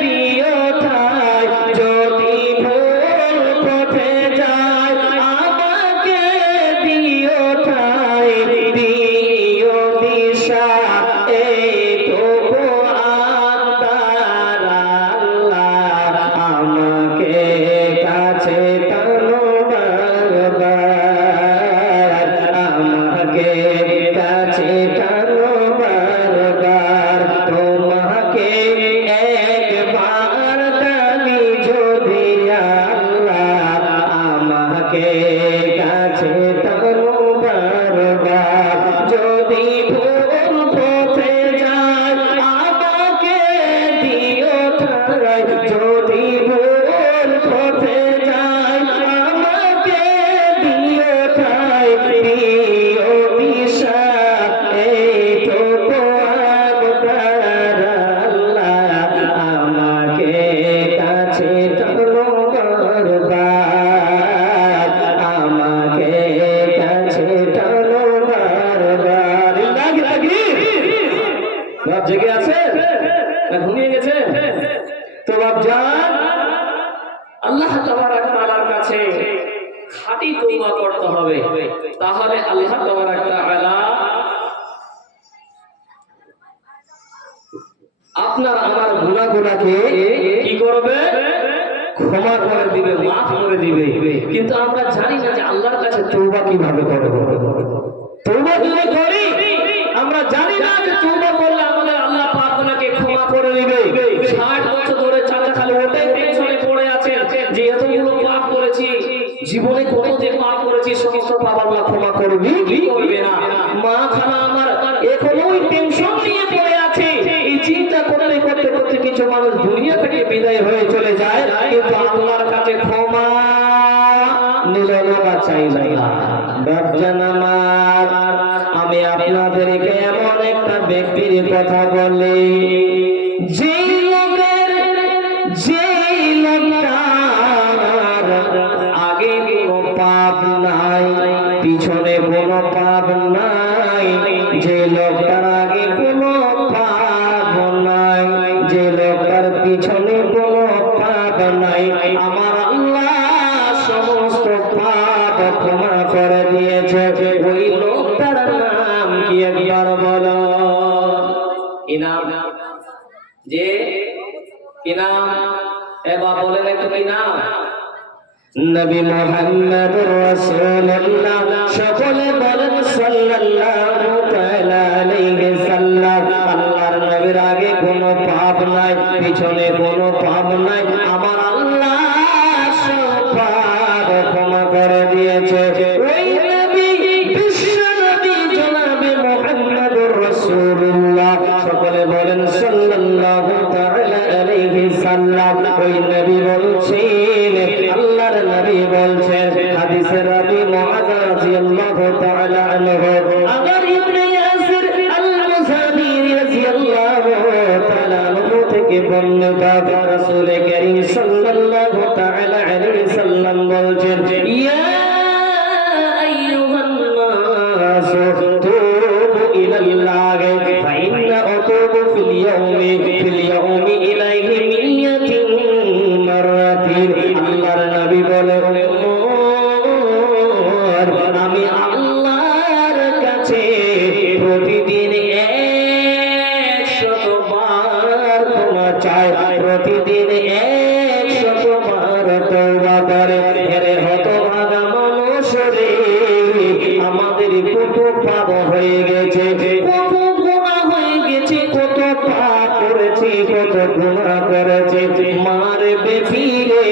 দিও ঠাই, যদি ভুল পথে যাই, আমাকে দিও ঠাই, দিও দিশা এইটুকু আন্দার আল্লাহ, আমাকে কাছে টানো বারবার, আমাকে কাছে টানো বারবার। তোমাকে একবার টানি যদি আল্লাহ, আমাকে কাছে টানো বারবার। যদি ভুল পথে যাই, আমাকে দিও ঠাই, যদি ভুল পথে যাই, আমাকে দিও ঠাই, দিও দিশা এইটুকু আবদার আল্লাহ, আমাকে কাছে টানো বারবার, আমাকে কাছে টানো বারবার। লাগে তাকবীর। বাপ জেগে আছে না ঘুমিয়ে গেছে? তো বাপ জান, আল্লাহ তাবারাক তাআলার কাছে খাঁটি তওবা করতে হবে, তাহলে আল্লাহ তাবারাক তাআলা আপনার আমার গুনাহগুলোকে কি করবে? ক্ষমা করে দিবে, মাফ করে দিবে। কিন্তু আমরা জানি না যে আল্লাহর কাছে তওবা কিভাবে করব। তওবা যদি করি, আমরা জানি না যে তওবা করলে আমাদের আল্লাহ পাপগুলোকে ক্ষমা করে দিবে। 60 বছর ধরে চাচা খালি ওটাই টেনশনে পড়ে আছে যে এতগুলো পাপ করেছি, জীবনে কত যে পাপ করেছি, সমস্ত পাপ আল্লাহ ক্ষমা করবে কি করবে না। মা খালা আমার এখনোই টেনশন নিয়ে পড়ে আছে। এই চিন্তা করতে করতে করতে কিছু মানুষ দুনিয়া থেকে বিদায় হয়ে চলে যায়, কিন্তু আল্লাহর কাছে ক্ষমা নিল না বা চাইল না। বাপজান আমার, আমি আপনাদেরকে এমন একটা ব্যক্তির কথা বলি, যে লোকটার আগে কোনো পাপ নাই, পিছনে কোনো পাপ নাই, যে লোকটার আগে কোনো পাপ নাই, যে লোকটার পিছনে কোনো পাপ নাই, আমার আল্লাহ সমস্ত পাপ ক্ষমা কি নাম? যে কি নাম? এবার বলেন একটু কি নাম? নবী মুহাম্মদুর রাসূলুল্লাহ, সকলে বলেন সাল্লাল্লাহু তাআলা আলাইহি সাল্লাম। আল্লাহর নবীর আগে কোনো পাপ নাই, পিছনে কোনো পাপ নাই। আমার আল্লাহ সব পাপ ক্ষমা করে দিয়েছে। ওই নবী, বিশ্ব নবী জনাবে মুহাম্মদুর রাসূলুল্লাহ, সকলে বলেন সাল্লাল্লাহু তাআলা আলাইহি সাল্লাম। ওই নবী বলছেন, আল্লাহর নবী বলছেন, হাদিসে রাবি মুআয রাদিয়াল্লাহু তাআলা আনহু, আবার ইবনে ইয়াসির আল-মুসানি রাদিয়াল্লাহু তাআলা আনহু থেকে বর্ণিত, রাসূল কারীম সাল্লাল্লাহু তাআলা আলাইহি সাল্লাম বলছেন, ইয়া আইয়ুহান নাস তুবু ইলাল্লাহি ফা ইন্না আতুবু ফিল ইয়াউমি ইলাইহি মিয়াতিন মারাতিন। আল্লাহর নবী বলেন, আমি আল্লাহর কাছে প্রতিদিন 100 বার ক্ষমা চাই, প্রতিদিন 100 বার তওবা করে। এরে হতভাগা মানুষ রে, আমাদের কত পাপ হয়ে গেছে, কত গুনাহ হয়ে গেছে, কত পাপ করেছি, কত গুনাহ করেছে। মারে বেফিরে,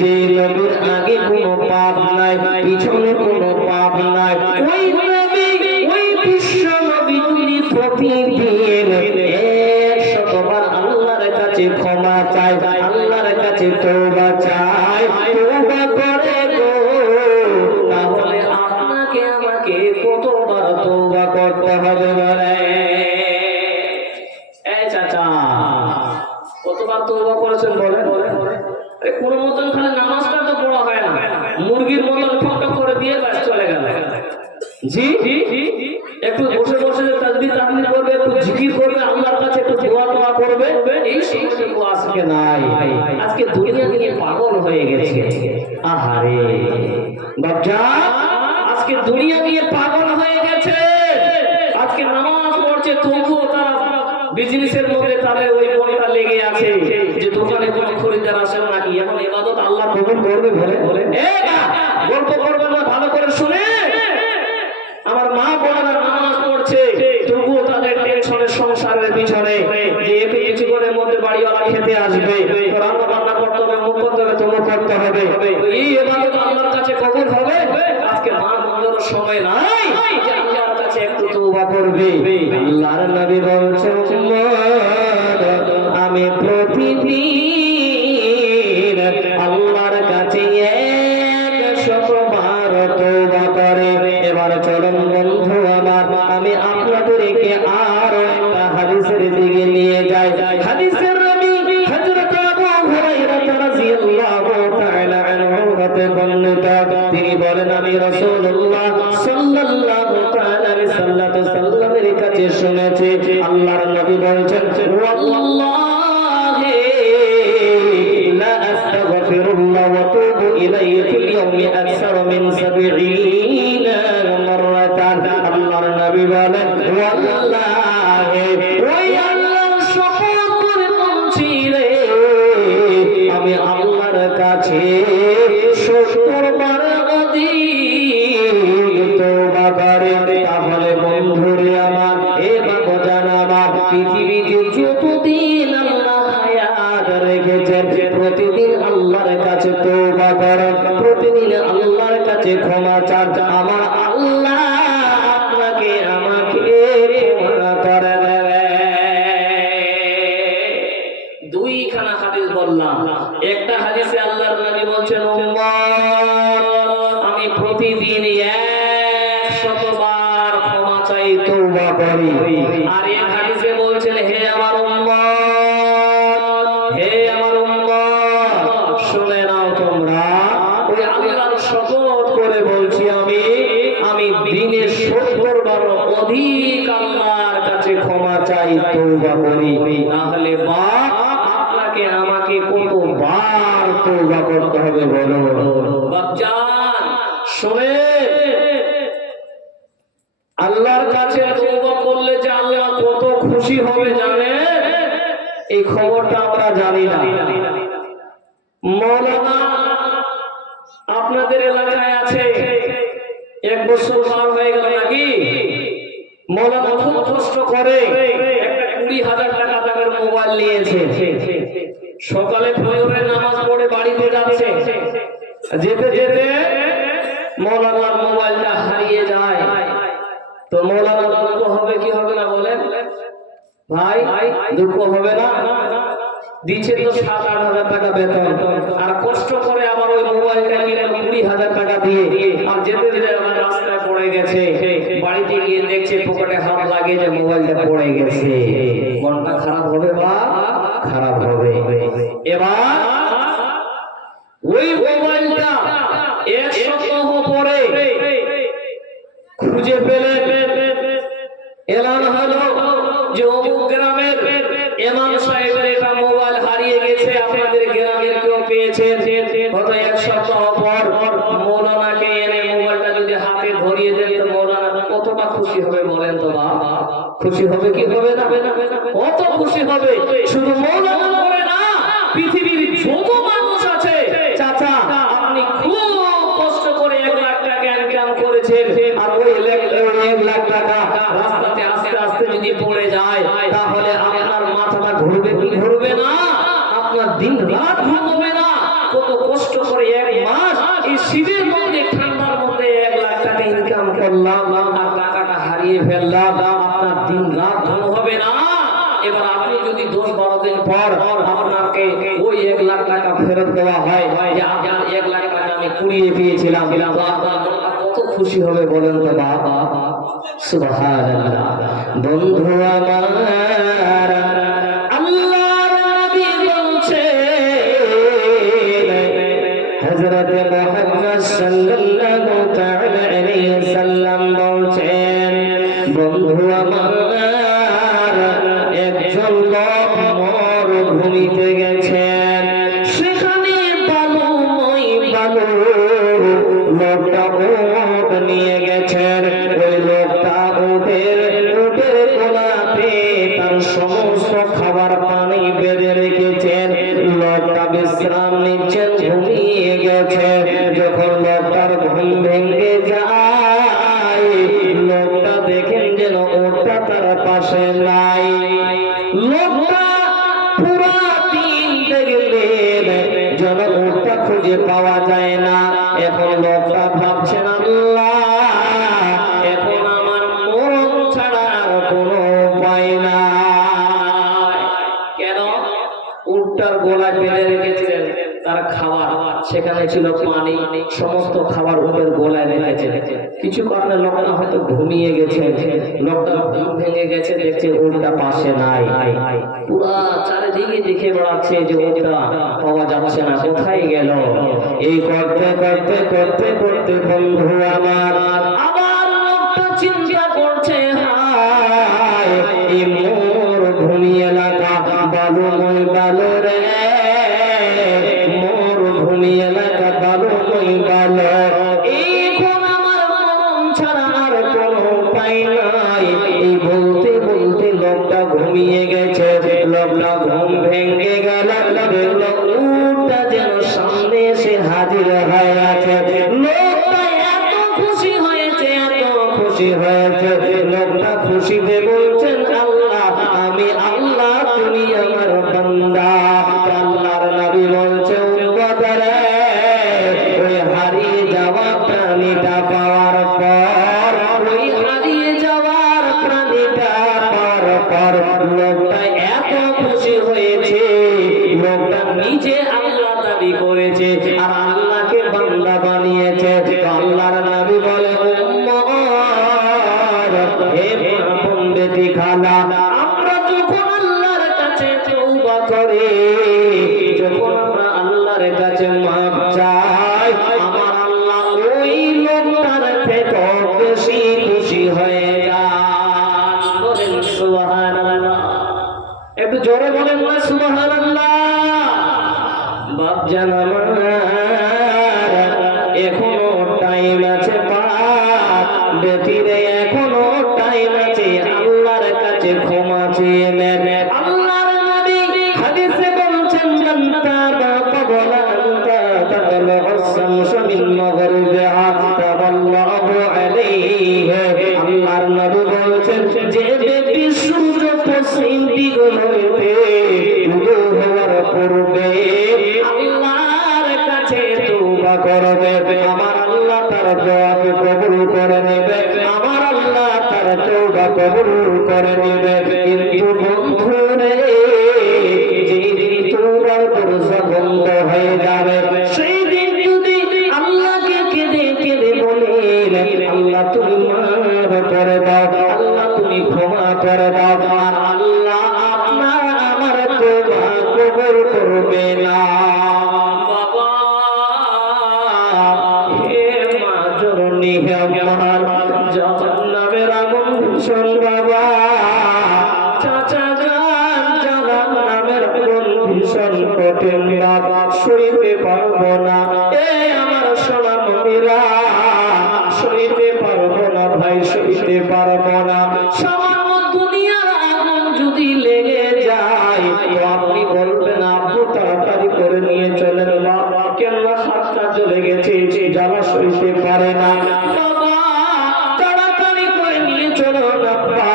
যে নবীর আগে কোনো পাপ নাই, পিছনে কোনো পাপ নাই, ওই নবী, ওই বিশ্ব নবী যিনি প্রতিদিন 100 বার আল্লাহর কাছে ক্ষমা চায়, আল্লাহর কাছে তওবা চায়, তওবা করে গো, তাহলে আপনাকে আমাকে কতবার তওবা করতে হবে বলে? এই চাচা, কতবার তওবা করেছেন বলেন? আরে কোন মতন খালি নামাজটা তো পড়া হয় না, মুরগির মতন ঠকঠক করে দিয়ে বাস চলে গেল। জি, একটু বসে বসে তাসবিহ তাহলিল করবে, একটু জিকির করবে, আল্লাহর কাছে একটু দোয়া করবে, এই সমস্ত আজকে নাই। আজকে দুনিয়া নিয়ে পাগল হয়ে গেছে। আহারে বাচ্চা, আজকে দুনিয়া নিয়ে পাগল হয়ে গেছে। আজকে নামাজ পড়ছে, তবুও তারা বিজনেসের মধ্যে তাদের ওই মনটা লেগে আছে যে দোকানে কোনো খরিদ্দার আসে নাকি, এখন ইবাদত আল্লাহ কবুল করবে বলে? গল্প করবেন না, ভালো করে শুনে। আমার মা বোনেরা নামাজ পড়ছে, তবুও তাদের টেনশনের সংসারের পিছনে যে একটু কিছু করে মধ্যে বাড়িওয়ালা খেতে আসবে, রান্না বান্না করতে হবে, মুখ করতে হবে, তবু করতে হবে, এই ইবাদত আল্লাহর কাছে কবুল হবে? আজকে মা বোনেরও সময় নাই যে আল্লাহর কাছে একটু তওবা করবে। আল্লাহর নবী বলছেন, আমি প্রতিদিন আল্লাহর কাছে 100 বার তওবা করে। এবার চলুন বন্ধু আমার, আমি আপনাদেরকে আরো একটা হাদিসের দিকে নিয়ে যাই। হাদিসের রাবী হযরত আবু হুরায়রা রাদিয়াল্লাহু তাআলা আনহু হতে বর্ণিত, তিনি বলেন, আমি রাসূলুল্লাহ সাল্লাল্লাহু তাআলা আলাইহি সাল্লামের কাছে শুনেছি, আল্লাহর নবী বলছেন, ওয়াল্লাহি লা আস্তাগফিরুল্লাহ ওয়া আতুবু ইলাইহি ফিল ইয়াউমি আকসার মিন 70 মাররাতান। আল্লাহর নবী বলেন, ওয়াল্লাহি, ওই আল্লাহর শপথ করে বলছি রে, আমি আল্লাহর কাছে 70 বার অধিক তওবা করে। তাহলে বন্ধুরে আমার, এ বাবা জানাবার, পৃথিবীতে যতদিন আল্লাহ হায়াত রেখেছেন, প্রতিদিন আল্লাহর কাছে তওবা করেন, প্রতিদিন আল্লাহর কাছে ক্ষমা চান, আমার আল্লাহ আপনাকে আমাকে ক্ষমা করে দেবে। দুইখানা হাদিস বললাম। একটা হাদিসে আল্লাহর নবী বলছেন, আমি প্রতিদিন 100 বার ক্ষমা চাই, তওবা করি। আর এক হাদিসে বলছেন, হে আমার উম্মত, হে আমার উম্মত, শুনে নাও তোমরা, ওই আল্লাহর শপথ করে বলছি, আমি দিনে 70 বার অধিক আল্লাহর কাছে ক্ষমা চাই, তওবা করি। তাহলে বাপ, আপনাকে আমাকে কতবার তওবা করতে হবে বলো? বাপজান শুনে, আল্লাহর কাছে তওবা করলে যে আল্লাহ কত খুশি খুশি হবে জানেন? এই খবরটা আমরা জানি না। মৌলানা আপনাদের এলাকায় আছে, 1 বছর পার হয়ে গেল নাকি? মৌলানা খুব কষ্ট করে একটা 20,000 টাকা দামের মোবাইল নিয়েছে। সকালে ফজরের নামাজ পড়ে বাড়িতে যাচ্ছে, যেতে যেতে মৌলানার মোবাইলটা হারিয়ে যায়। তো মৌলানার দুঃখ হবে কি হবে না বলেন ভাই? দুঃখ হবে না? দিচ্ছে তো 7-8 হাজার টাকা বেতন, আর কষ্ট করে আবার ওই মোবাইলটা কিনে 20,000 টাকা দিয়ে, আর যেতে যেতে আমার রাস্তায় পড়ে গেছে। বাড়িতে গিয়ে দেখছে পকেটে হাত লাগিয়ে যে মোবাইলটা পড়ে গেছে। মনটা খারাপ হবে বা খারাপ হবে। এবার ওই মোবাইলটা 1 সপ্তাহ পরে খুঁজে পেলে এলান হলো যে অমুক গ্রামের ইমাম সাহেবের একটা মোবাইল হারিয়ে গেছে, আপনাদের গ্রামের কেউ পেয়েছেন? গত 1 সপ্তাহ পর মৌলানাকে এনে মোবাইলটা যদি হাতে ধরিয়ে দেন তো মৌলানা কতটা খুশি হবে বলেন তো বাবা? খুশি হবে কি হবে না? কত খুশি হবে। শুধু মৌলানা করে না, পৃথিবীর যত মানুষ আছে, চাচা আপনি খুব কষ্ট করে 1 লাখ টাকা ইনকাম করেছেন, আর ওই 1 লাখ টাকা রাস্তাতে আস্তে আস্তে যদি পড়ে যায় তাহলে আপনার মাথাটা ঘুরবে কি ঘুরবে না? আপনার দিন রাত ঘুম হবে না। কত কষ্ট করে 1 মাস এই শীতের মধ্যে ঠান্ডার মধ্যে 1 লাখ টাকা ইনকাম করলাম, আর টাকাটা হারিয়ে ফেললাম, আপনার দিন রাত ঘুম হবে না। এবার আপনি যদি 10-12 দিন পর আপনাকে ওই 1 লাখ টাকা ফেরত দেওয়া হয় যে আপনার 1 লাখ টাকা আমি কুড়িয়ে পেয়েছিলাম, তো আপনার মনটা কত খুশি হবে বলেন তো বাবা? সুবহানাল্লাহ। বন্ধু আমার, আল্লাহর নবী বলছেন, হযরত মুহাম্মদ সাল্লাল্লাহু তাআলা আলাইহি ওয়াসাল্লাম বলছেন, বন্ধু আমার, একজন লোক মরুভূমিতে গেছেন, সেখানে বালুময় বালু, লোকটা উট নিয়ে গেছেন। ওই লোকটা উটের গোলাতে তার সমস্ত খাবার পানি বেঁধে রেখেছেন। লোকটা বিশ্রাম নিচ্ছেন, ঘুমিয়ে গেছে। যখন লোকটার ঘুম ভেঙে যায়, লোকটা দেখেন যেন উটটা তার পাশে নাই। লোকটা পুরা দিন দেখলেন, যেন উটটা খুঁজে পাওয়া যায় না। এখন লোকটা ভাবছেন, আল্লাহ, এখন আমার মরণ ছাড়া আর কোনো উপায় নাই। কেন? উটটার গলায় বেঁধে রেখেছিলেন তার খাবার, সেখানে ছিল পানি, সমস্ত খাবার উটের গলায় রেখেছেন। কিছু কারণে লোকটা হয়তো ঘুমিয়ে গেছে, লোকটা ঘুম ভেঙে গেছে, দেখছে উটটা পাশে নাই। পুরা চারিদিকে দেখে বেড়াচ্ছে যে উটটা পাওয়া যাচ্ছে না, কোথায় গেল? এই করতে করতে করতে করতে বন্ধু আমার, আবার লোকটা চিন্তা করছে, হায় এই মরুভূমি এলাকা, বালুময় বালু রে, মরুভূমি এলাকা, বালুময় বালু, এখন আমার মরণ ছাড়া আর কোনো উপায় নাই। এই বলতে বলতে লোকটা ঘুমিয়ে গেছে। লোকটা ঘুম ভেঙে গেল, দেখলো উটটা যেন সামনে এসে হাজির হয়ে আছে। লোকটা এত খুশি হয়েছে, এত খুশি হয়েছে, লোকটা খুশিতে বলছেন, আল্লাহ, আমি আল্লাহ, তুমি আমার বান্দা। আল্লাহর নবী বলছেন, বাজারে ওই হারিয়ে যাওয়া প্রাণীটা পাওয়ার পর, ওই হারিয়ে যাওয়ার প্রাণীটা পাওয়ার পর লোকটা এত খুশি হয়েছে, লোকটা নিজে আল্লাহ দাবি করেছে আর আল্লাহকে বান্দা বানিয়েছে। আল্লাহর নবী বলে, হে পণ্ডিতি খালা, আমরা যখন আল্লাহর কাছে তওবা করি, যখন আমরা আল্লাহর কাছে মাফ চাই, আমার আল্লাহ ওই লোকটার থেকে বেশি খুশি হয়ে যান। বলেন সুবহানাল্লাহ। একটু জোরে বলেন না সুবহানাল্লাহ। বাপজান আমার, এখনো টাইম আছে, বাপ বেটিরে এখনো টাইম আছে, আল্লাহর কাছে ক্ষমা ক্ষমা চেয়ে নেন। আল্লাহর নবী হাদিসে বলছেন মান তাবা ক্বাবলা আন তাতালা আশ-শামসু মিন মাগরিবিহা তাবাল্লাহু আলাইহি। আল্লাহর নবী বলছেন যে ব্যক্তি সূর্য পশ্চিম দিক হইতে উদয় হওয়ার পূর্বে আল্লাহর কাছে তওবা করবে, আমার আল্লাহ তার দোয়াকে কবুল করে নেবে, আমার আল্লাহ তার তওবা কবুল করে নেবে। কিন্তু বন্ধুরে যেদিন তওবার দরজা বন্ধ হয়ে যাবে সেই দিন যদি আল্লাহকে কেঁদে কেঁদে বলেন আল্লাহ তুমি মাফ করে দাও, আল্লাহ তুমি ক্ষমা করে দাও, আর আল্লাহ আপনার আমার তওবা কবুল করবে না। বাবা হে মা জননী হে আমার জাহান্নামের আগুন ভীষণ বাবা, চাচা যান জাহান্নামের আগুন ভীষণ কঠিন বাবা, সইতে পারবো না। আমার সোনা মমিরা সইতে পারবো না ভাই, সইতে পারবো না। সামান্য দুনিয়ার আগুন যদি লেগে যায় তো আপনি বলবেন আব্বু তাড়াতাড়ি করে নিয়ে চলেন বাবা, কেন হাতটা জ্বলে গেছে জ্বালা সইতে পারে না। বাবা তাড়াতাড়ি করে নিয়ে চলো বাবা,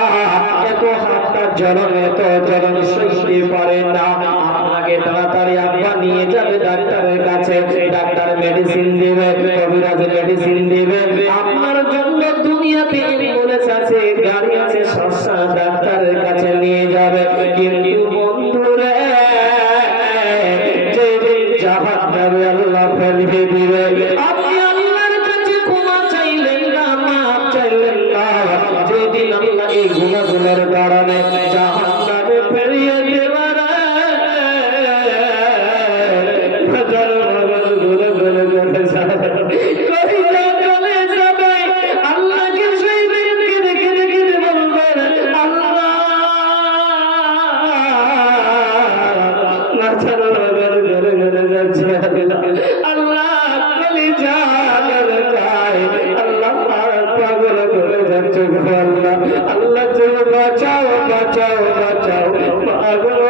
এত হাতটা জ্বলন এত জ্বলন সইতে পারে না। আপনাকে তাড়াতাড়ি আব্বা নিয়ে যাবে ডাক্তারের কাছে, ডাক্তার মেডিসিন দিবে, কবিরাজ মেডিসিন দিবে। আপনার জন্য দুনিয়াতে অ্যাম্বুলেন্স আছে, গাড়ি আছে, সস্তা ডাক্তারের কাছে নিয়ে যাবে। কিন্তু বন্ধুরে যেদিন জাহান্নামে আল্লাহ ফেলে দিবে আপনি আল্লাহর কাছে ক্ষমা চাইলেন না, মাফ চাইলেন না, যেদিন আল্লাহ এই গুনাহগুলোর কারণে জাহান্নামে ফেলিয়ে দেবার আল্লাহকে সেই দিনকে দেখে দেখে বলবেন আল্লাহ আল্লাহ কলিজা যায়, আল্লাহ পাগল করে যাচ্ছে আল্লাহ, আল্লাহ তুমি বাঁচাও বাঁচাও বাঁচাও পাগল।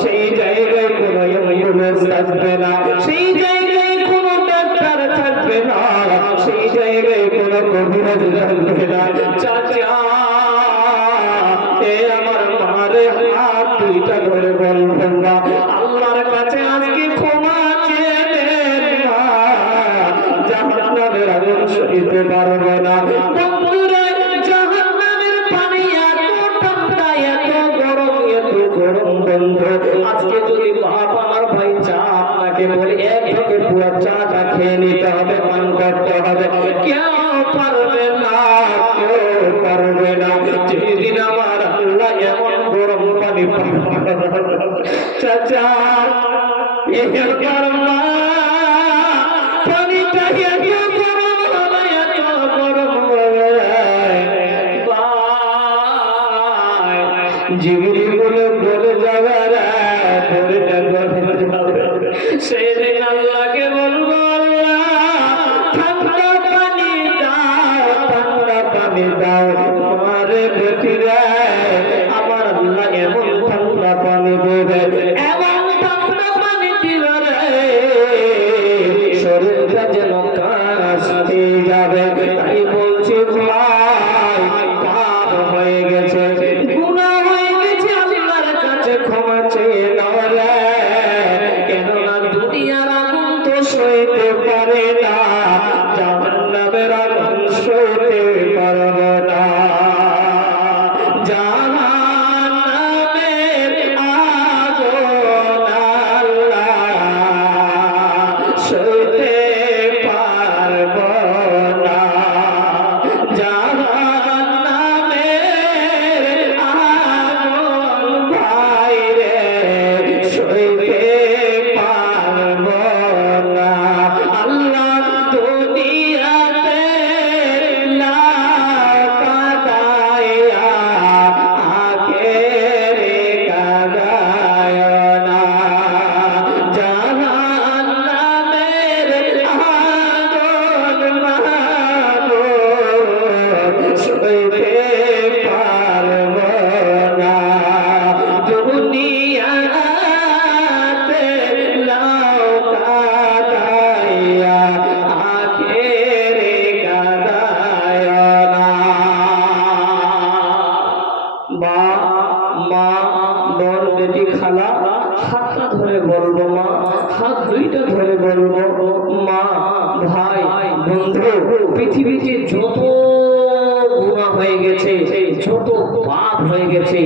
সেই জায়গায় কোনো অ্যাম্বুলেন্স থাকবে না, সেই জায়গায় কোনো ডাক্তার থাকবে না, সেই জায়গায় কোনো কবিরাজ থাকবে না। চাচা এ আমার মারে হাত দুইটা ধরে বলবেন না আল্লাহর কাছে আজকে ক্ষমা চেয়ে নেন মা, জাহান্নামের আগুন সইতে পারবো না। বন্ধুরা জাহান্নামের পানি এত ঠান্ডা এত গরম এত গরম বন্ধু, আজকে যদি বাপ আমার ভাই চা আপনাকে বলে এক থেকে পুরো চাটা খেয়ে নিতে হবে, পান করতে হবে, কেউ পারবে না, কেউ পারবে না। যেদিন আমার আল্লাহ এমন গরম পানি চাচা এবার মা পানিটা এত গরম হবে এত গরম হবে জিগিরি বলে বলে যাবে সেদিন আল্লাহকে বলবো আল্লাহ ঠান্ডা পানি দাও, ঠান্ডা পানি দাও মারে বেটিরা, আমার আল্লাহ এমন ঠান্ডা পানি দেবে, এমন ঠান্ডা পানি দিবে রে শরীরটা যেন কাশ হয়ে যাবে। তাই বলছি ভাই পাপ হয়ে গেছে, গুনাহ হয়ে গেছে, আল্লাহর কাছে ক্ষমা চেয়ে নাও রে, কেননা দুনিয়ার আগুন তো সইতে পারে না, জাহান্নামের আগুন সইতে পারবে না। মা, বোন, বেটি, খালা, হাতটা ধরে বলবো মা, হাত দুইটা ধরে বলবো মা, ভাই, বন্ধু, পৃথিবীতে যত গুনাহ হয়ে গেছে, যত পাপ হয়ে গেছে,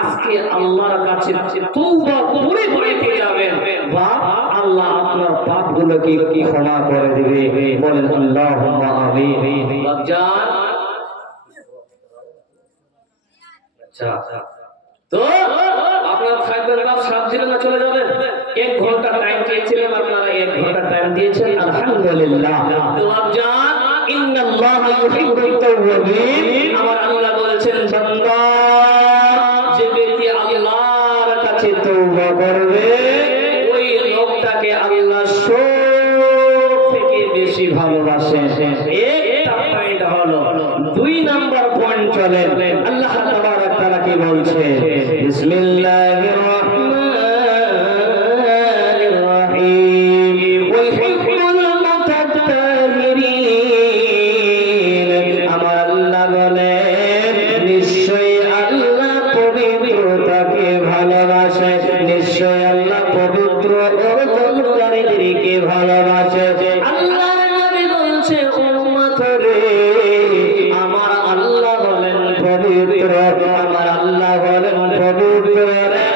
আজকে আল্লাহর কাছে তওবা করে বাড়িতে যাবেন, বাপ আল্লাহ আপনার পাপগুলোকে কি ক্ষমা করে দিবে। বলেন আল্লাহুম্মা আমিন। বাপজান, আচ্ছা তো আপনারা থাকবেন, বাপ সাথ দিলেন না চলে যাবেন? 1 ঘন্টা টাইম দিয়েছিলাম, আপনারা 1 ঘন্টা টাইম দিয়েছেন, আলহামদুলিল্লাহ। তো বাপজান, ইন্নাল্লাহা ইউহিব্বুত তাওয়াবিন, আমার আল্লাহ বলেছেন বান্দা, যে ব্যক্তি আল্লাহর কাছে তওবা করবে ওই লোকটাকে আল্লাহ সব থেকে বেশি ভালোবাসে। একটা পয়েন্ট হলো। 2 নাম্বার পয়েন্ট চলেন, আল্লাহ তাবারক তাআলা কি বলছে? বিসমিল্লাহির রাহমানির রহিম, ওয়া ইউহিব্বুল মুতাতাহহিরিন, আমার আল্লাহ বলেন নিশ্চয়ই আল্লাহ পবিত্রতাকে ভালোবাসে, নিশ্চয়ই আল্লাহ পবিত্র অর্জনকারীদেরকে ভালোবাসে। আল্লাহর নবী বলছে উম্মত রে, আমার আল্লাহ বলেন পবিত্র, আমার আল্লাহ বলেন পবিত্র রে।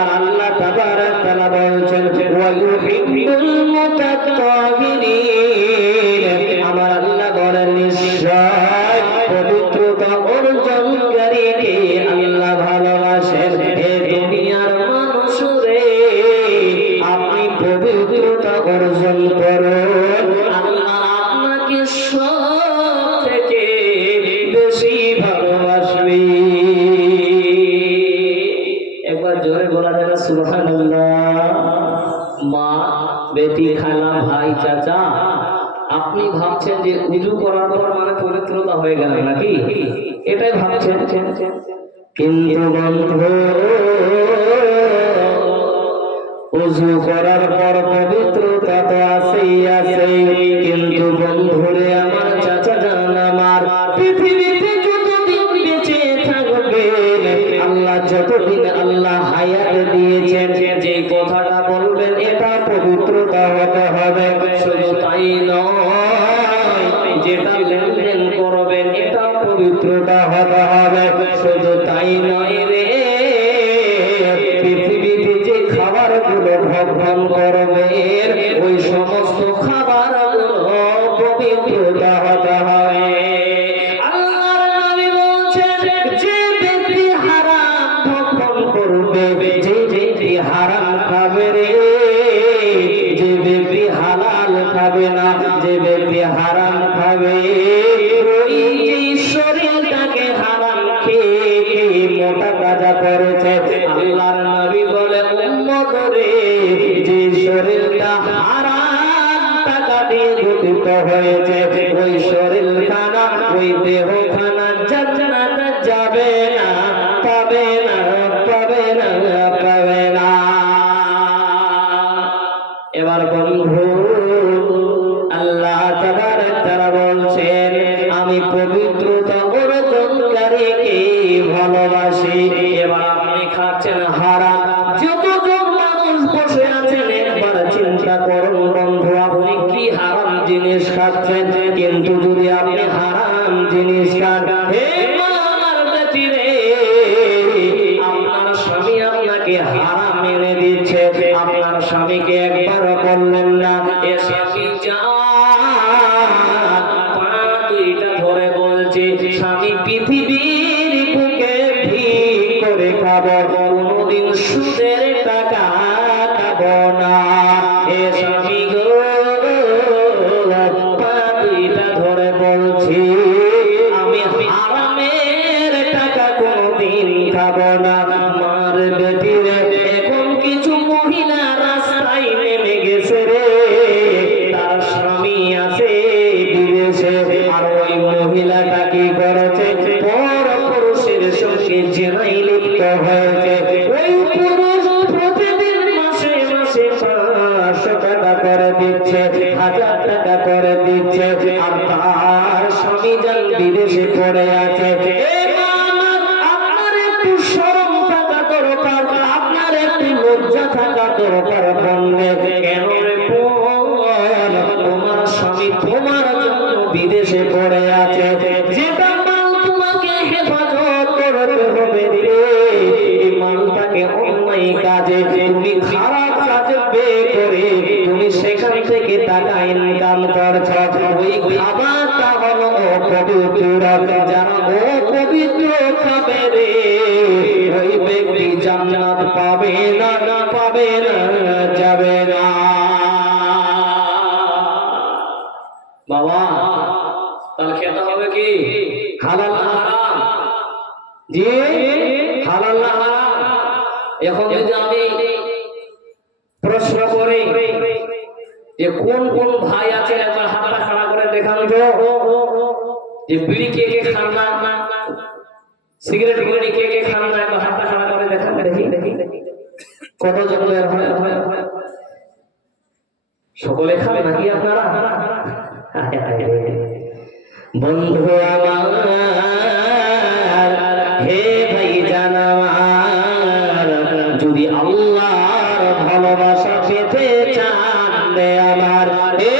আর আল্লাহ তাবারক তাআলা বলছেন ওয়া ইউহিব্বুল মুতাতাহহিরিন, আমার আল্লাহ বলেন নিশ্চয় পবিত্রতা অর্জনকারীকে আল্লাহ ভালোবাসেন। হে দুনিয়ার মানুষ রে, আপনি পবিত্রতা অর্জন করুন, আল্লাহ আপনাকে সব থেকে বেশি ভালোবাসবে। একবার জোরে বলা যাবে সুবহানাল্লাহ। মা, বেটি, খালা, ভাই, চাচা, আপনি ভাবছেন যে উজু করার পর মানে পবিত্রতা হয়ে গেল নাকি? এটাই ভাবছেন, কিন্তু বন্ধু, উজু করার পর পবিত্রতা তো আছেই আছে, কিন্তু বন্ধুরে আমার, চাচা জান আমার, পৃথিবীতে যতদিন বেঁচে থাকবেন, আল্লাহ যতদিন আল্লাহ হায়াত দিয়েছেন, যে কথাটা বলবেন এটা পবিত্রতা হতে হবে। শুধু তাই নয়, যেটা লেনদেন করবেন এটা পবিত্রতা হতে হবে। শুধু তাই নয় রে, পৃথিবীতে যে খাবারগুলো ভক্ষণ করবেন ওই সমস্ত খাবারগুলো পবিত্রতা হতে হবে। আল্লাহর নবী বলছেন যে ব্যক্তি হারাম ভক্ষণ করবে, যে ব্যক্তি হারাম খাবে রে, যে ব্যক্তি হালাল খাবে না, যে ব্যক্তি হারাম খাবে, ওই যে শরীরটাকে হারাম খেয়ে খেয়ে মোটা তাজা করেছে। আল্লাহর নবী বলে উম্মত রে, যে শরীরটা হারাম টাকা দিয়ে গঠিত হয়েছে, ওই শরীরখানা, ওই দেহখানা জান্নাতে যাবে না, পাবে না, পাবে না, পাবে না। এবার বন্ধু, আল্লাহ তাবারক তাআলা বলছেন আমি পবিত্রতা অর্জনকারীকে ভালোবাসি। এবার আপনি খাচ্ছেন হারাম, যতজন মানুষ বসে আছেন একবার চিন্তা করুন বন্ধু, আপনি কি হারাম জিনিস খাচ্ছেন? কিন্তু যদি আপনি হারাম জিনিস খান, হে মা আমার বেটি রে, আপনার স্বামী আপনাকে হারাম এনে দিচ্ছে, আপনার স্বামীকে একবারও বললেন না এ স্বামী যা, পা দুইটা ধরে বলছে স্বামী পৃথিবীর বুকে ভিক করে খাবো, কোনোদিন সুদের টাকা খাবো না। এ স্বামী গো, পা দুইটা ধরে বলছি আমি হারামের টাকা কোনোদিন খাবো না। মার বেটি রে, এখন কিছু মহিলা রাস্তায় নেমে গেছে রে, তার স্বামী আছে বিদেশে, আর ওই মহিলাটা কি করেছে, পর পুরুষের সঙ্গে জেনায় লিপ্ত হয়েছে। ওই পুরুষ প্রতিদিন মাসে মাসে 500 টাকা করে দিচ্ছে, 1000 টাকা করে দিচ্ছে, আর তার স্বামী যান বিদেশে পড়ে আছে। এ মা, দরকার পড়লে কেন রে বোন, তোমার স্বামী তোমার জন্য বিদেশে পড়ে আছে, যেটা মাল তোমাকে হেফাজত করতে হবে রে। এই মালটাকে অন্যায় কাজে তুমি খারাপ কাজে ব্যয় করে তুমি সেখান থেকে টাকা ইনকাম করছ, ওই খাবারটা হলো অপবিত্র। যারা অপবিত্র খাবে রে ওই ব্যক্তি জান্নাত পাবে না, পাবে না, যাবে না। বাবা তাহলে খেতে হবে কি হালাল না হারাম? জি, হালাল না হারাম? এখন যদি আমি প্রশ্ন করি যে কোন কোন ভাই আছে একবার হাতটা খাড়া করে দেখান তো, যে বিড়ি কে কে খান না, সিগারেট বিড়ি কে কে খান না, একবার হাতটা খাড়া করে দেখান দেখি কতজন বের হয়? সকলে খান নাকি আপনারা? বন্ধু আমার, হে ভাই জানার, যদি আল্লাহর ভালোবাসা পেতে চান রে আমার, হে